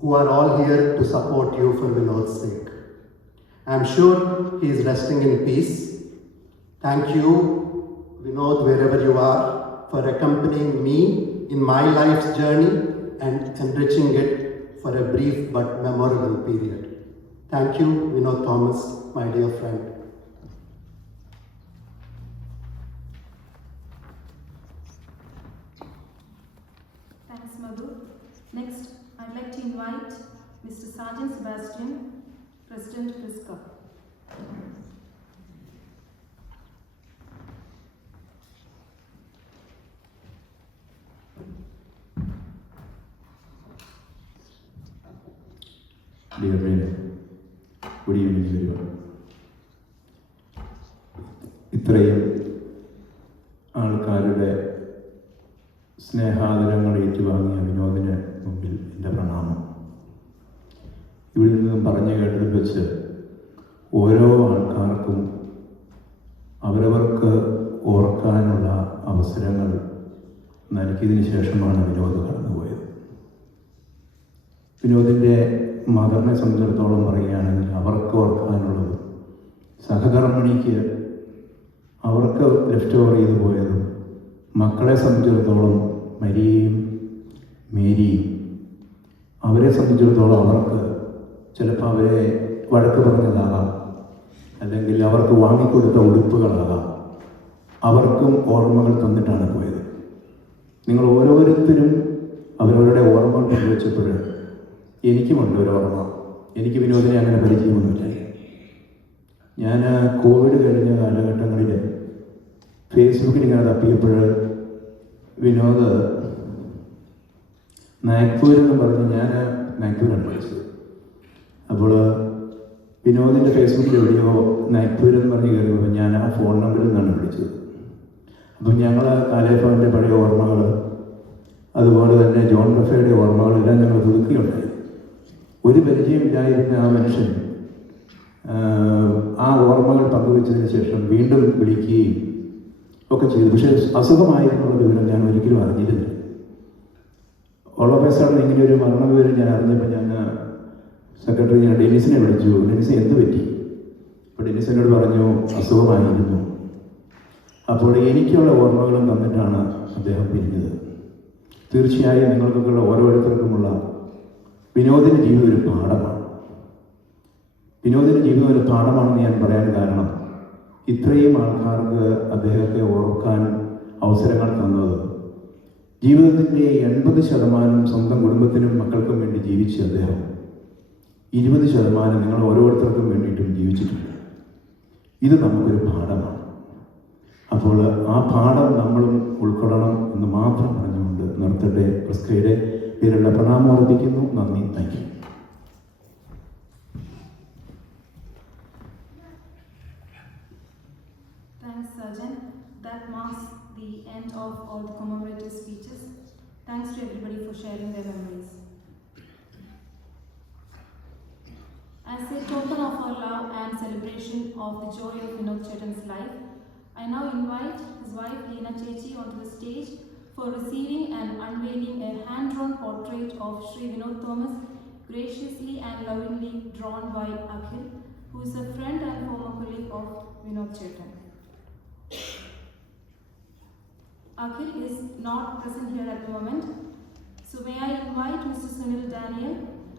who are all here to support you for Vinod's sake. I'm sure he is resting in peace. Thank you, Vinod, wherever you are, for accompanying me in my life's journey and enriching it for a brief but memorable period. Thank you, Vinod Thomas, my dear friend. Thanks, Madhu. Next, I'd like to invite Mr. Sergeant Sebastian, President Prisca. Dear friend, good evening everyone. ഇത്രയും ആൾക്കാരുടെ സ്നേഹാദരങ്ങൾ ഏറ്റുവാങ്ങിയ വിനോദിന് മുമ്പിൽ എൻ്റെ പ്രണാമം. ഇവിടെ നിന്നും പറഞ്ഞു കേട്ടതിൽ വെച്ച് ഓരോ ആൾക്കാർക്കും അവരവർക്ക് ഓർക്കാനുള്ള അവസരങ്ങൾ നൽകിയതിന് ശേഷമാണ് വിനോദ് കടന്നുപോയത്. വിനോദിൻ്റെ മദറിനെ സംബന്ധിച്ചിടത്തോളം പറയുകയാണെങ്കിൽ അവർക്ക് ഓർക്കാനുള്ളത് സഹധർമ്മിണിക്ക് അവർക്ക് ലെഫ്റ്റ് ഓവർ ചെയ്തു പോയതും, മക്കളെ സംബന്ധിച്ചിടത്തോളം മരിയയും മേരിയും അവരെ സംബന്ധിച്ചിടത്തോളം അവർക്ക് ചിലപ്പോൾ അവരെ വഴക്ക് പറഞ്ഞതാകാം, അല്ലെങ്കിൽ അവർക്ക് വാങ്ങിക്കൊടുത്ത ഉടുപ്പുകളാകാം, അവർക്കും ഓർമ്മകൾ തന്നിട്ടാണ് പോയത്. നിങ്ങൾ ഓരോരുത്തരും അവരവരുടെ ഓർമ്മകൾ പങ്കുവച്ചപ്പോൾ എനിക്കുമുണ്ട് ഒരു ഓർമ്മ. എനിക്ക് വിനോദിനെ അങ്ങനെ പരിചയമൊന്നുമില്ല. ഞാൻ കോവിഡ് കഴിഞ്ഞ കാലഘട്ടങ്ങളിൽ ഫേസ്ബുക്കിൽ ഇങ്ങനെ തപ്പിയപ്പോൾ വിനോദ് നാഗ്പൂരെന്ന് പറഞ്ഞ്, ഞാൻ നാഗ്പൂരാണ് പഠിച്ചത്. അപ്പോൾ വിനോദിൻ്റെ ഫേസ്ബുക്കിൽ എവിടെയോ നാഗ്പൂരെന്ന് പറഞ്ഞ് കയറിയപ്പോൾ ഞാൻ ആ ഫോൺ നമ്പറിൽ നിന്നാണ് വിളിച്ചത്. അപ്പം ഞങ്ങൾ കാലേഫാവിൻ്റെ പഴയ ഓർമ്മകൾ, അതുപോലെ തന്നെ ജോൺ റഫയുടെ ഓർമ്മകളെല്ലാം ഞങ്ങൾ പുതുക്കുകയുണ്ടായി. ഒരു പരിചയമില്ലായിരുന്ന ആ മനുഷ്യൻ ആ ഓർമ്മകൾ പങ്കുവച്ചതിന് ശേഷം വീണ്ടും വിളിക്കുകയും ഒക്കെ ചെയ്തു. പക്ഷേ അസുഖമായിരുന്നുള്ള വിവരം ഞാൻ ഒരിക്കലും അറിഞ്ഞിരുന്നില്ല. ഓളോപേസാണ് ഇങ്ങനെ ഒരു മരണവിവരം ഞാൻ അറിഞ്ഞപ്പോൾ ഞാൻ സെക്രട്ടറി ഞാൻ ഡെന്നിസിനെ വിളിച്ചു. ഡെന്നിസ് എന്ത് പറ്റി? അപ്പോൾ ഡെന്നിസ് എന്നോട് പറഞ്ഞു അസുഖമായിരുന്നു. അപ്പോൾ എനിക്കുള്ള ഓർമ്മകളും തന്നിട്ടാണ് അദ്ദേഹം പിരിഞ്ഞത്. തീർച്ചയായും നിങ്ങൾക്കൊക്കെയുള്ള ഓരോരുത്തർക്കുമുള്ള വിനോദിൻ്റെ ജീവിതം ഒരു പാഠമാണ്. വിനോദിൻ്റെ ജീവിതം ഒരു പാഠമാണെന്ന് ഞാൻ പറയാൻ കാരണം, ഇത്രയും ആൾക്കാർക്ക് അദ്ദേഹത്തെ ഓർക്കാൻ അവസരങ്ങൾ തന്നത്, ജീവിതത്തിൻ്റെ 80% സ്വന്തം കുടുംബത്തിനും മക്കൾക്കും വേണ്ടി ജീവിച്ച അദ്ദേഹം 20% നിങ്ങൾ ഓരോരുത്തർക്കും വേണ്ടിയിട്ടും ജീവിച്ചിട്ടുണ്ട്. ഇത് നമുക്കൊരു പാഠമാണ്. അപ്പോൾ ആ പാഠം നമ്മളും ഉൾക്കൊള്ളണം എന്ന് മാത്രം പറഞ്ഞുകൊണ്ട് നിർത്തട്ടെ. പ്രിസ്കയുടെ പേരുള്ള പ്രണാമം അർപ്പിക്കുന്നു. നന്ദി. Thank you. Thanks, Sergeant. That marks the end of all the commemorative speeches. Thanks to everybody for sharing their memories. As a token of our love and celebration of the joy of Vinod Chetan's life, I now invite his wife Leena Chechi onto the stage for receiving and unveiling a hand-drawn portrait of Sri Vinod Thomas, graciously and lovingly drawn by Akhil, who is a friend and former colleague of Vinod Chetan. Akhil is not present here at the moment, so may I invite Mr. Sunil Daniel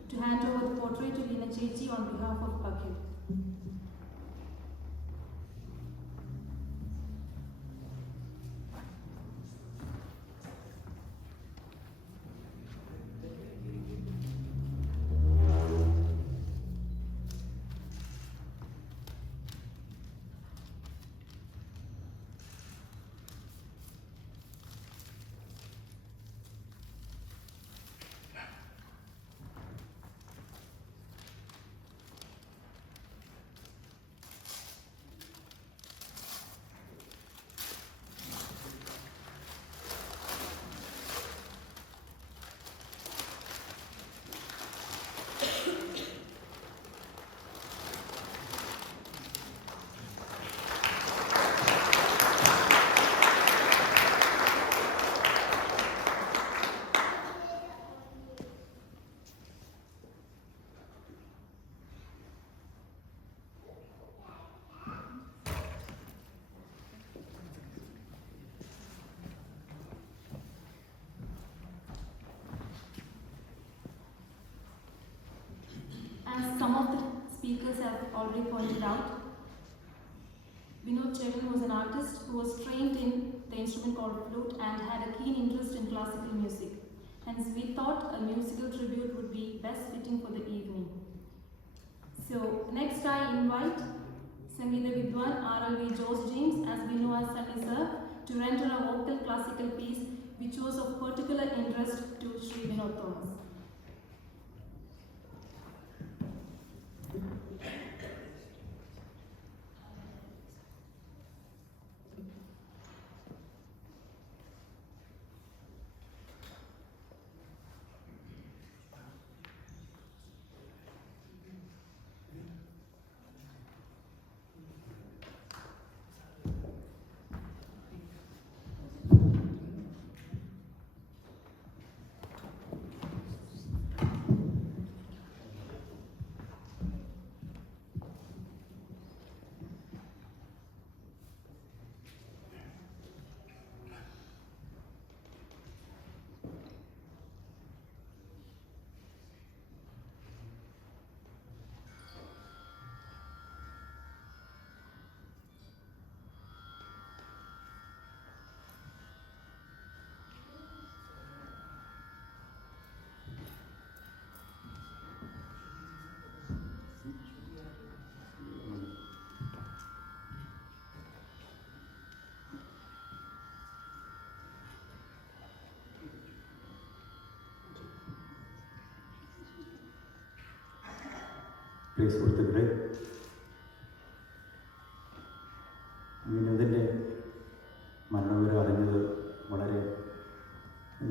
to hand over the portrait to Leena Chechi on behalf of Akhil. speakers have already pointed out. Vinod Chetan was an artist who was trained in the instrument called flute and had a keen interest in classical music. Hence, we thought a musical tribute would be best fitting for the evening. So, next I invite Sangeeta Vidwan RLV Jose James, as we know as Sunny Sir, to render a vocal classical piece which was of particular interest to Sri Vinod Thomas. പ്രിയ സുഹൃത്തുക്കളെ, വിനോദിൻ്റെ മരണവിവരം അറിഞ്ഞത് വളരെ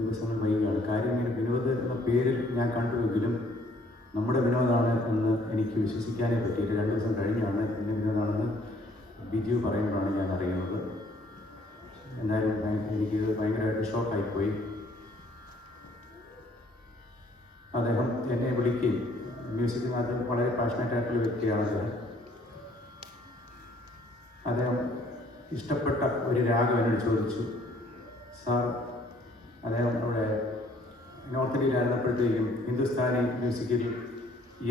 ദിവസങ്ങൾ വൈകിയാണ്. കാര്യം ഇങ്ങനെ വിനോദ് എന്ന പേരിൽ ഞാൻ കണ്ടുവെങ്കിലും നമ്മുടെ വിനോദാണ് എന്ന് എനിക്ക് വിശ്വസിക്കാനേ പറ്റിയില്ല. 2 ദിവസം കഴിഞ്ഞാണ് എൻ്റെ വിനോദാണെന്ന് ബിജു പറയുമ്പോഴാണ് ഞാൻ അറിയുന്നത്. എന്തായാലും എനിക്കിത് ഭയങ്കരമായിട്ട് ഷോക്കായിപ്പോയി. അദ്ദേഹം എന്നെ വിളിക്കുകയും മ്യൂസിക്കിനകത്ത് വളരെ പാഷനേറ്റ് ആയിട്ടുള്ള വ്യക്തിയാണ് അദ്ദേഹം ഇഷ്ടപ്പെട്ട ഒരു രാഗം എന്നോട് ചോദിച്ചു. സാർ, അദ്ദേഹം അവിടെ നോർത്ത് ഇന്ത്യയിലായിരുന്നപ്പോഴത്തേക്കും ഹിന്ദുസ്ഥാനി മ്യൂസിക്കിൽ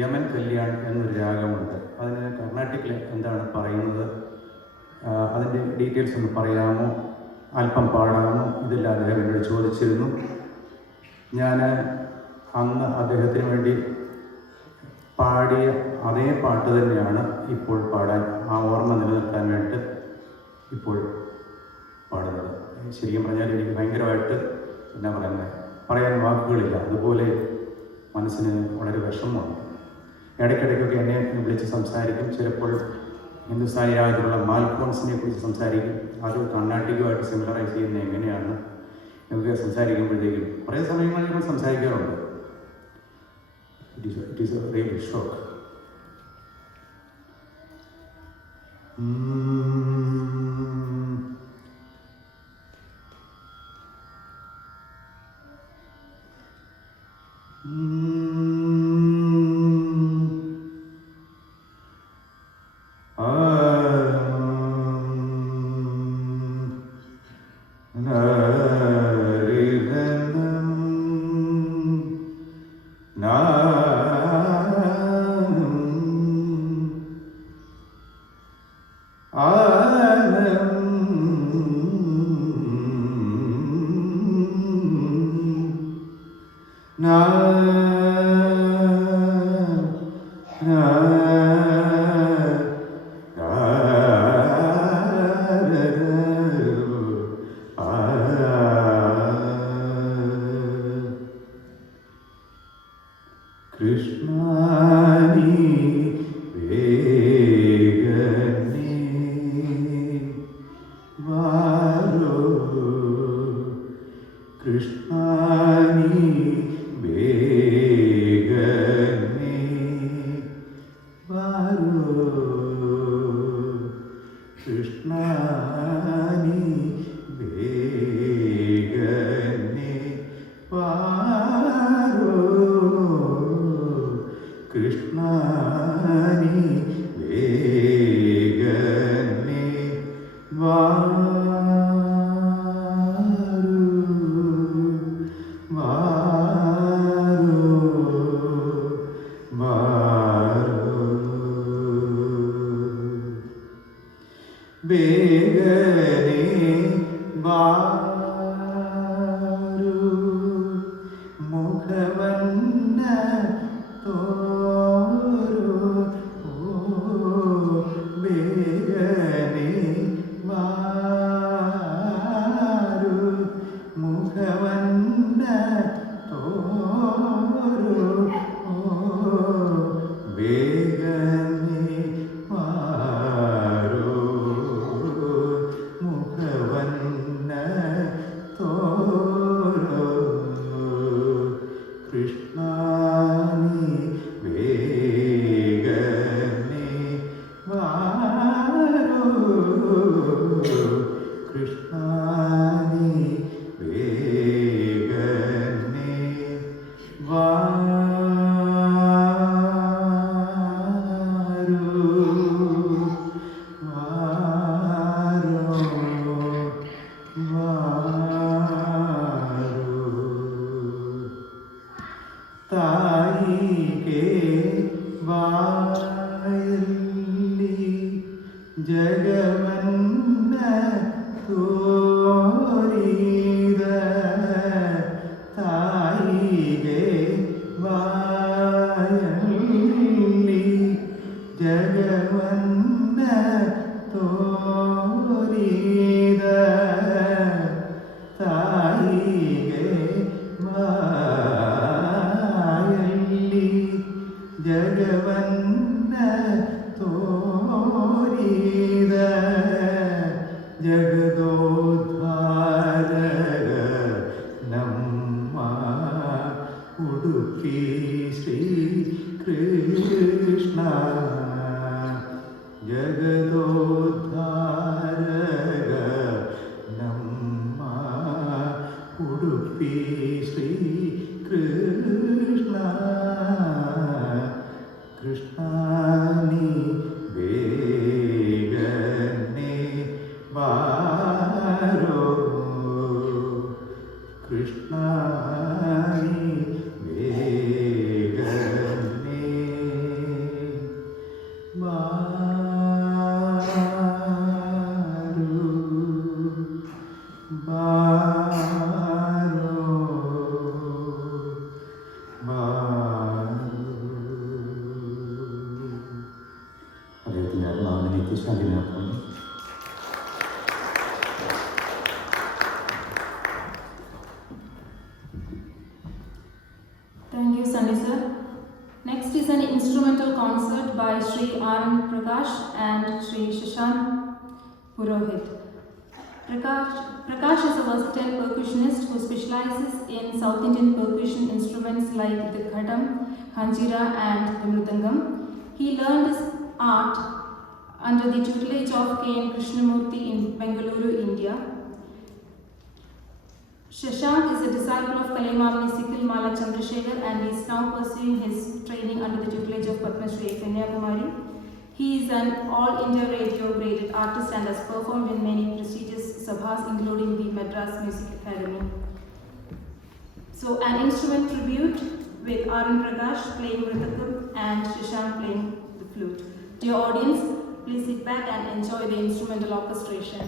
യമൻ കല്യാൺ എന്നൊരു രാഗമുണ്ട്. അതിന് കർണാട്ടിക്കിൽ എന്താണ് പറയുന്നത്, അതിൻ്റെ ഡീറ്റെയിൽസ് ഒന്ന് പറയാമോ, അല്പം പാടാമോ, ഇതെല്ലാം അദ്ദേഹം എന്നോട് ചോദിച്ചിരുന്നു. ഞാൻ അന്ന് അദ്ദേഹത്തിന് വേണ്ടി പാടിയ അതേ പാട്ട് തന്നെയാണ് ഇപ്പോൾ പാടാൻ, ആ ഓർമ്മ നിലനിർത്താൻ വേണ്ടി ഇപ്പോൾ പാടുന്നത്. ശരിക്കും പറഞ്ഞാൽ എനിക്ക് ഭയങ്കരമായിട്ട് എന്നാ പറയുന്നത്, പറയാൻ വാക്കുകളില്ല. അതുപോലെ മനസ്സിന് വളരെ വിഷമമാണ്. ഇടയ്ക്കിടയ്ക്കൊക്കെ എന്നെ വിളിച്ച് സംസാരിക്കും. ചിലപ്പോൾ ഹിന്ദുസ്ഥാനി രാഗത്തിലുള്ള മാൽക്കോൺസിനെ കുറിച്ച് സംസാരിക്കും. അത് കർണാട്ടിക്കുമായിട്ട് സിമിലറൈസ് ചെയ്യുന്നത് എങ്ങനെയാണ് എന്നൊക്കെ സംസാരിക്കുമ്പോഴത്തേക്കും കുറേ സമയങ്ങളിൽ സംസാരിക്കാറുണ്ട്. It is a real shock. വേഗനേ വാരു മുഖവന്ന തോരു വേഗനേ വാരു മുഖവന്ന തോരു വേഗനേ വാരു മുഖവന്ന തോരു Krishnani വേഗനേ വാരു Krishnani വേഗനേ വാരു തായികേ വായല്ലി ജഗമന്ന തോരീത തായികേ വായല്ലി ജഗമന്ന തോരീത തായികേ വായല്ലി ജഗവന്ന തോരീത ജഗദോദ്ധാരക നമ്മ ഉടുപ്പി ശ്രീ കൃഷ്ണ ജഗദോദ്ധാരക നമ്മ ഉടുപ്പി ശ്രീ കൃഷ്ണ കൃഷ്ണാനി വേഗനേ വാരോ കൃഷ്ണാനി വേഗനേ വാരോ വാരോ അദ്ദേഹത്തിൻ്റെ ആത്മാവിനെ നിത്യശാന്തി നേർന്നു. Thank you, Sunny sir. Next is an instrumental concert by Sri PN Prakash and Sri Shashank Purohith. Prakash is a versatile percussionist who specializes in South Indian percussion instruments like the Ghadam, Hanjira and the Mridangam. He learned his art under the tutelage of PN Krishnamurthy in Bengaluru, India. Shashank is a disciple of Kalaimamani Sikil Mala Chandrasekhar and is now pursuing his training under the tutelage of Padma Shri Kanyakumari. He is an all India radio graded artist and has performed in many prestigious sabhas including the Madras Music Academy. So an instrument tribute with PN Prakash playing Mridangam and Shashank playing the flute. Dear audience, please sit back and enjoy the instrumental orchestration.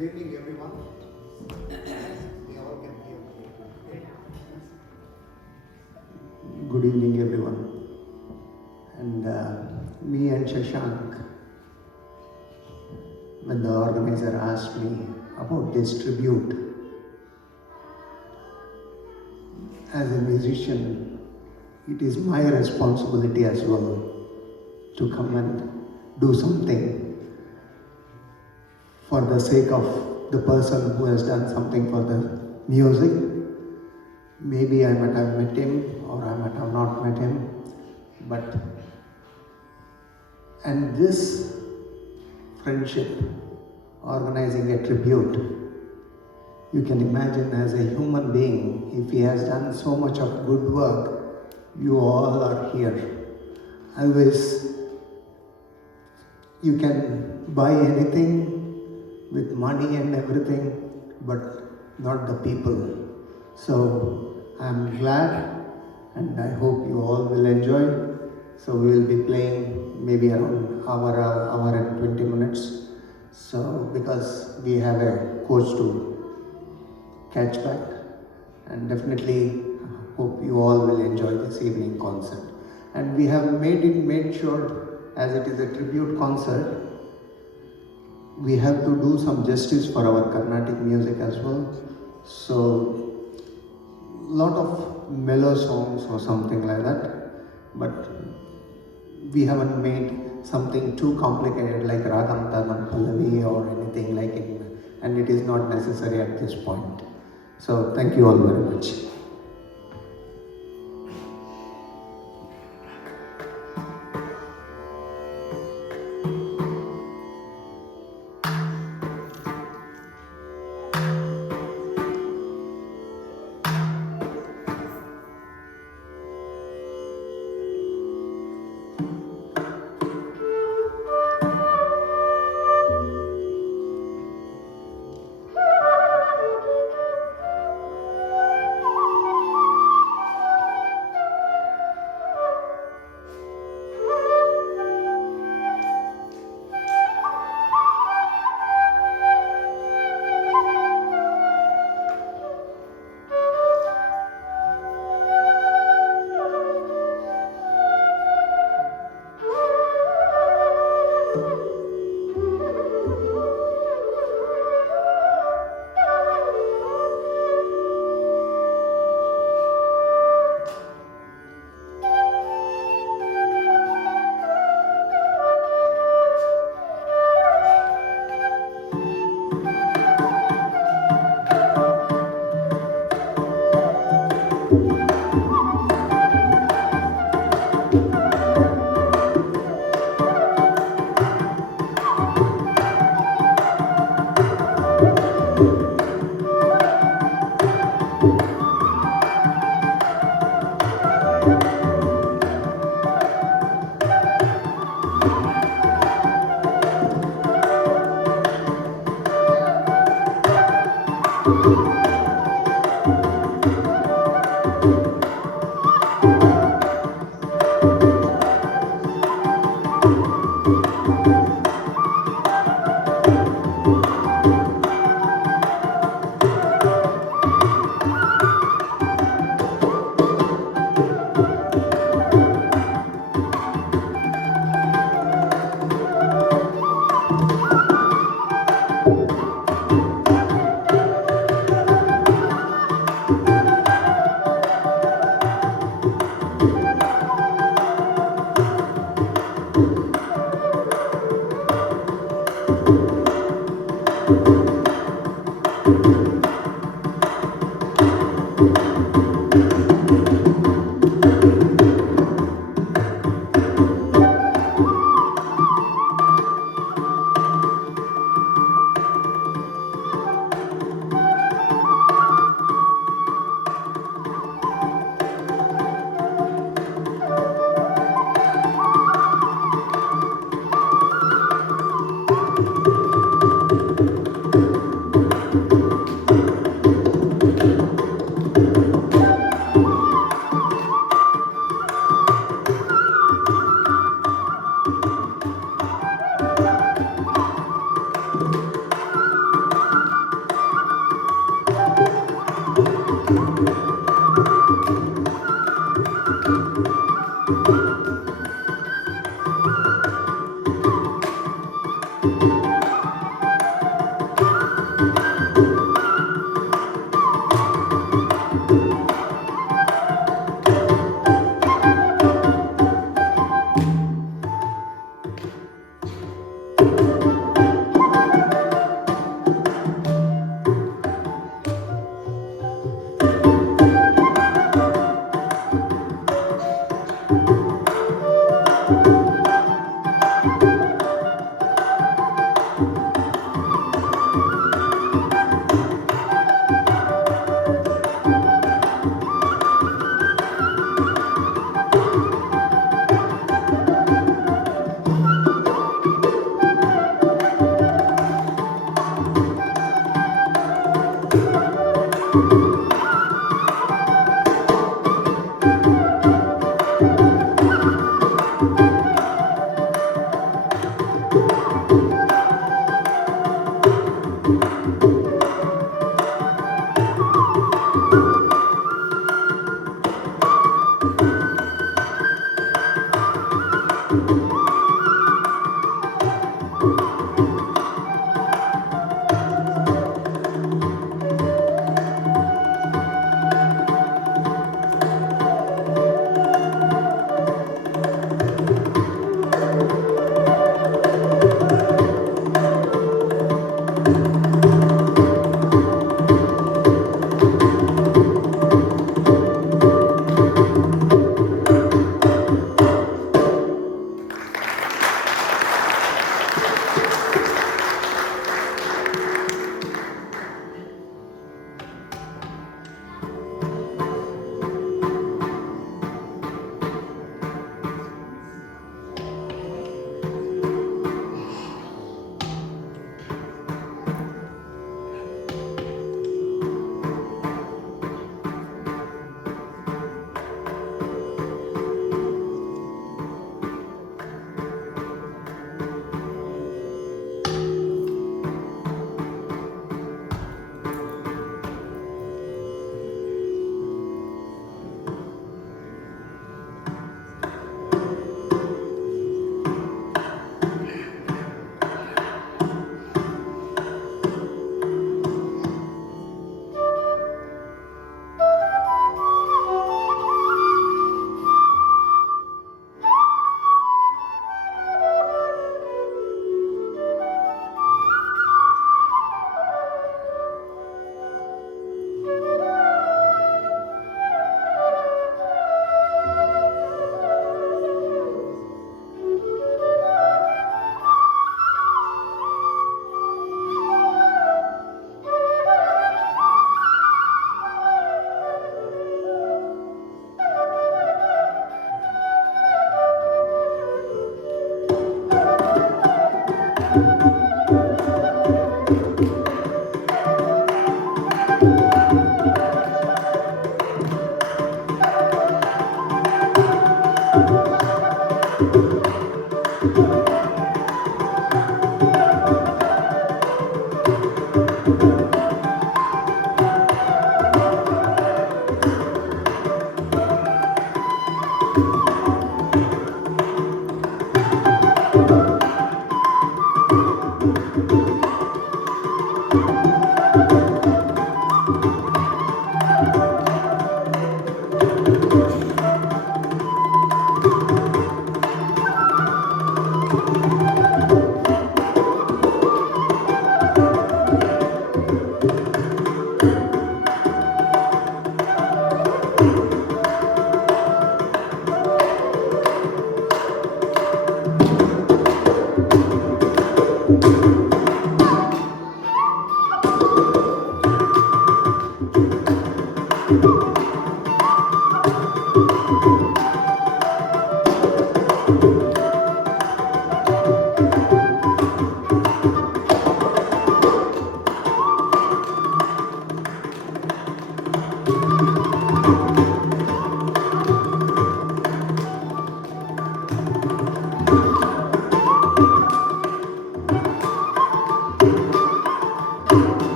Good evening, everyone. We all can hear me. Good evening, everyone. And me and Shashank, when the organizer asked me about this tribute, as a musician, it is my responsibility as well to come and do something for the sake of the person who has done something for the music. Maybe I might have met him or I might have not met him, and this friendship, organizing a tribute, you can imagine as a human being, if he has done so much of good work, you all are here. Otherwise, you can buy anything with money and everything, but not the people. So I'm glad and I hope you all will enjoy. So we will be playing maybe around hour and 20 minutes. So because we have a coach to catch back, and definitely hope you all will enjoy this evening concert. And we have made sure, as it is a tribute concert, we have to do some justice for our Carnatic music as well. So lot of mellow songs or something like that, but we haven't made something too complicated like Ragam Tanam Pallavi or anything like it, and it is not necessary at this point. So thank you all very much.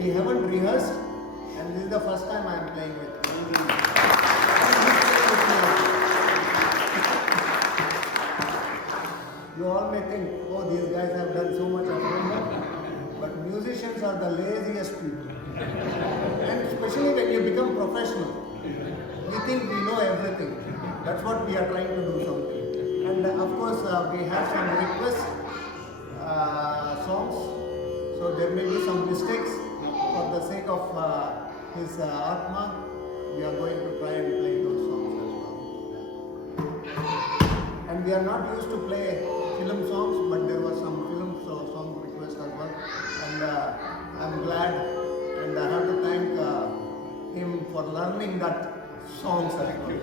we haven't rehearsed, and this is the first time I am playing with you all may think, oh, these guys have done so much homework, but musicians are the laziest people. And especially when you become professional, we think we know everything. That's what we are trying to do something. And of course, we have some request songs, so there may be some mistakes. For the sake of his Atma, we are going to try and play those songs as well. And we are not used to play film songs, but there were some film song requests as well. And I'm glad, and I have to thank him for learning that songs as well.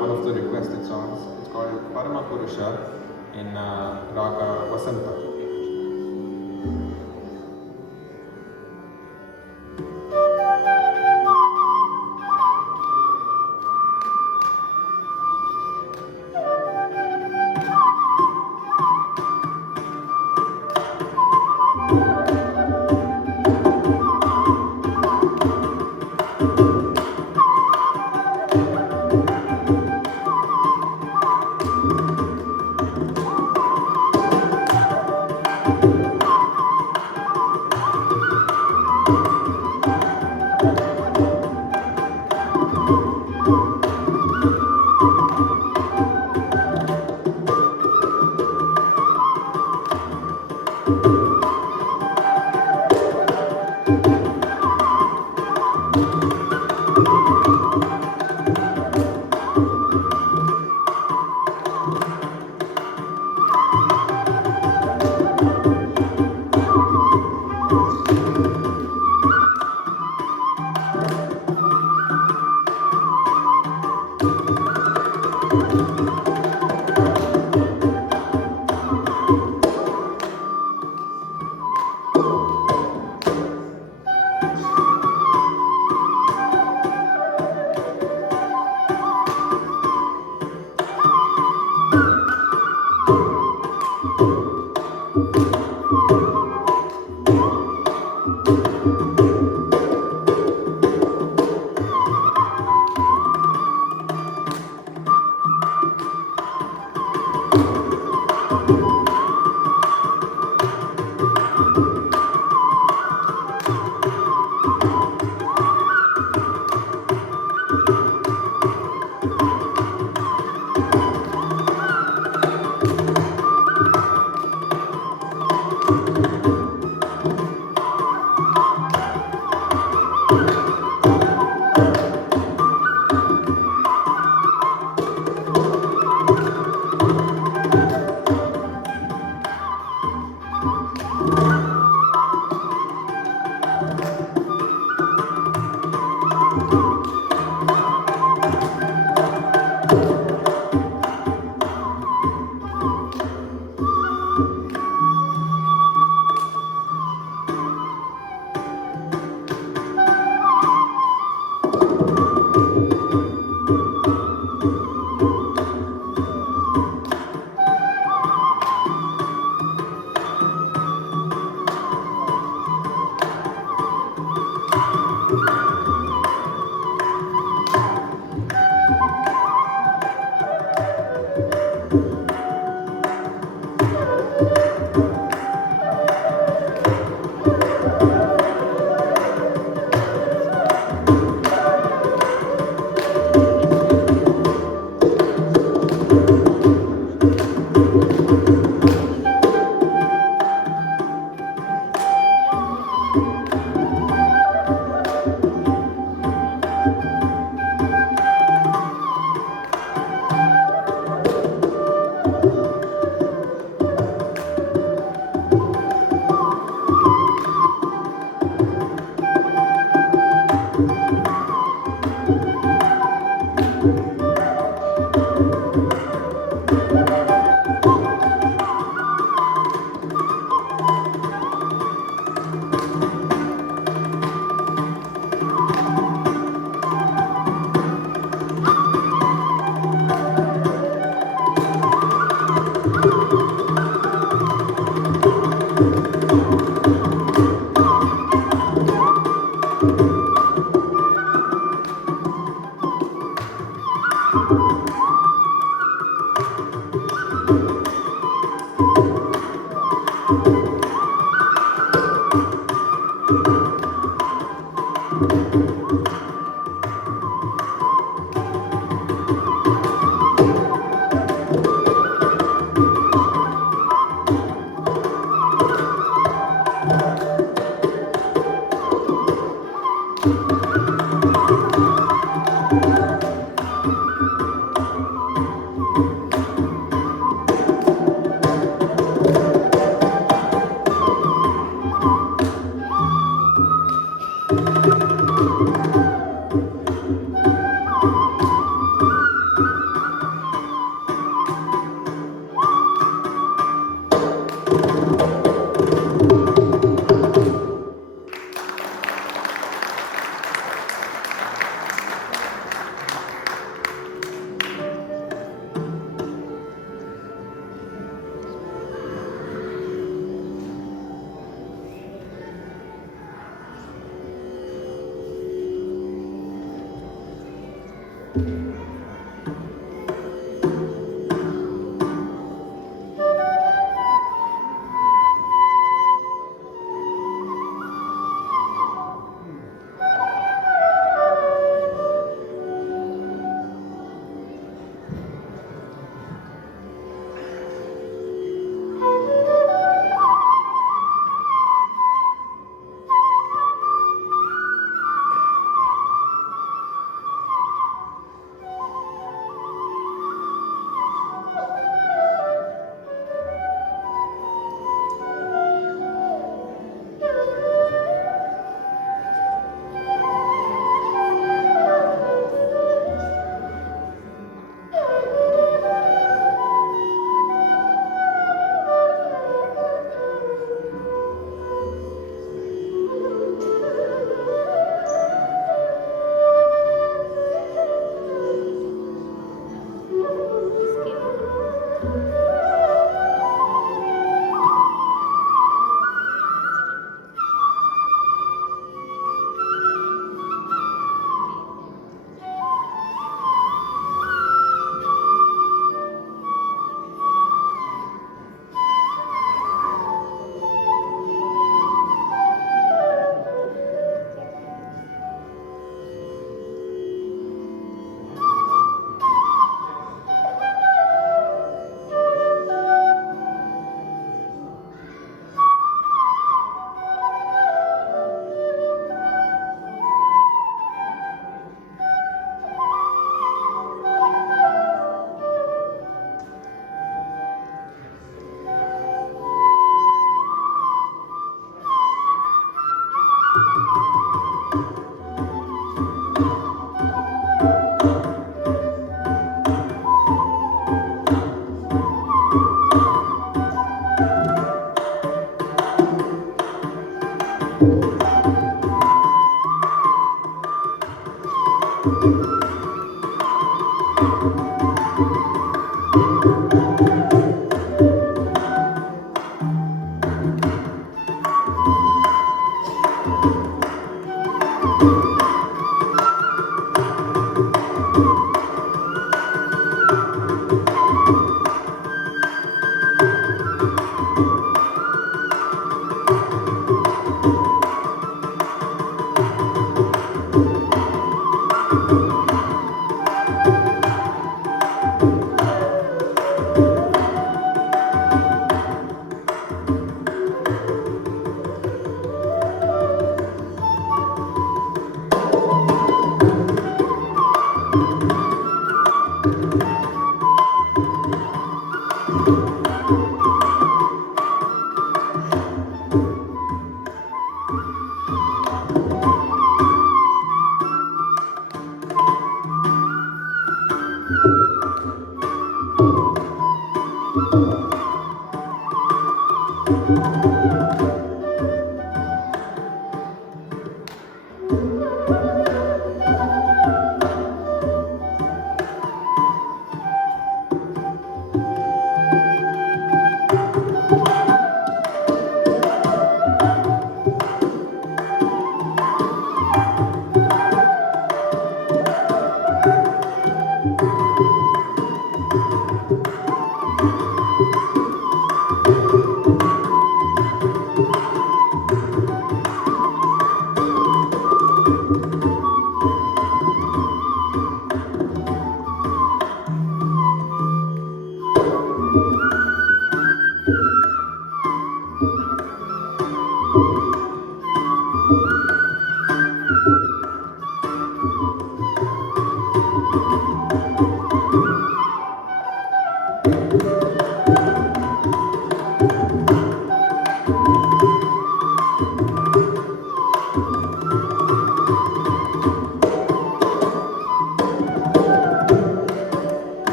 one of the requested songs. It's called Parama Purusha in Raga Vasanta.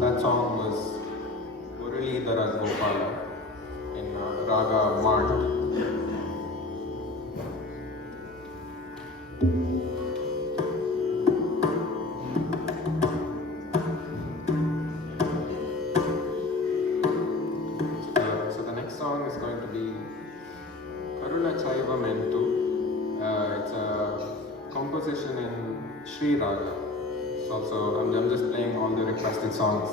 That song was Purohith in Raga Mart. So the next song is going to be Karula Chaiva Mentu. It's a composition in Sri Raga. It's also, I'm just playing all the requested songs.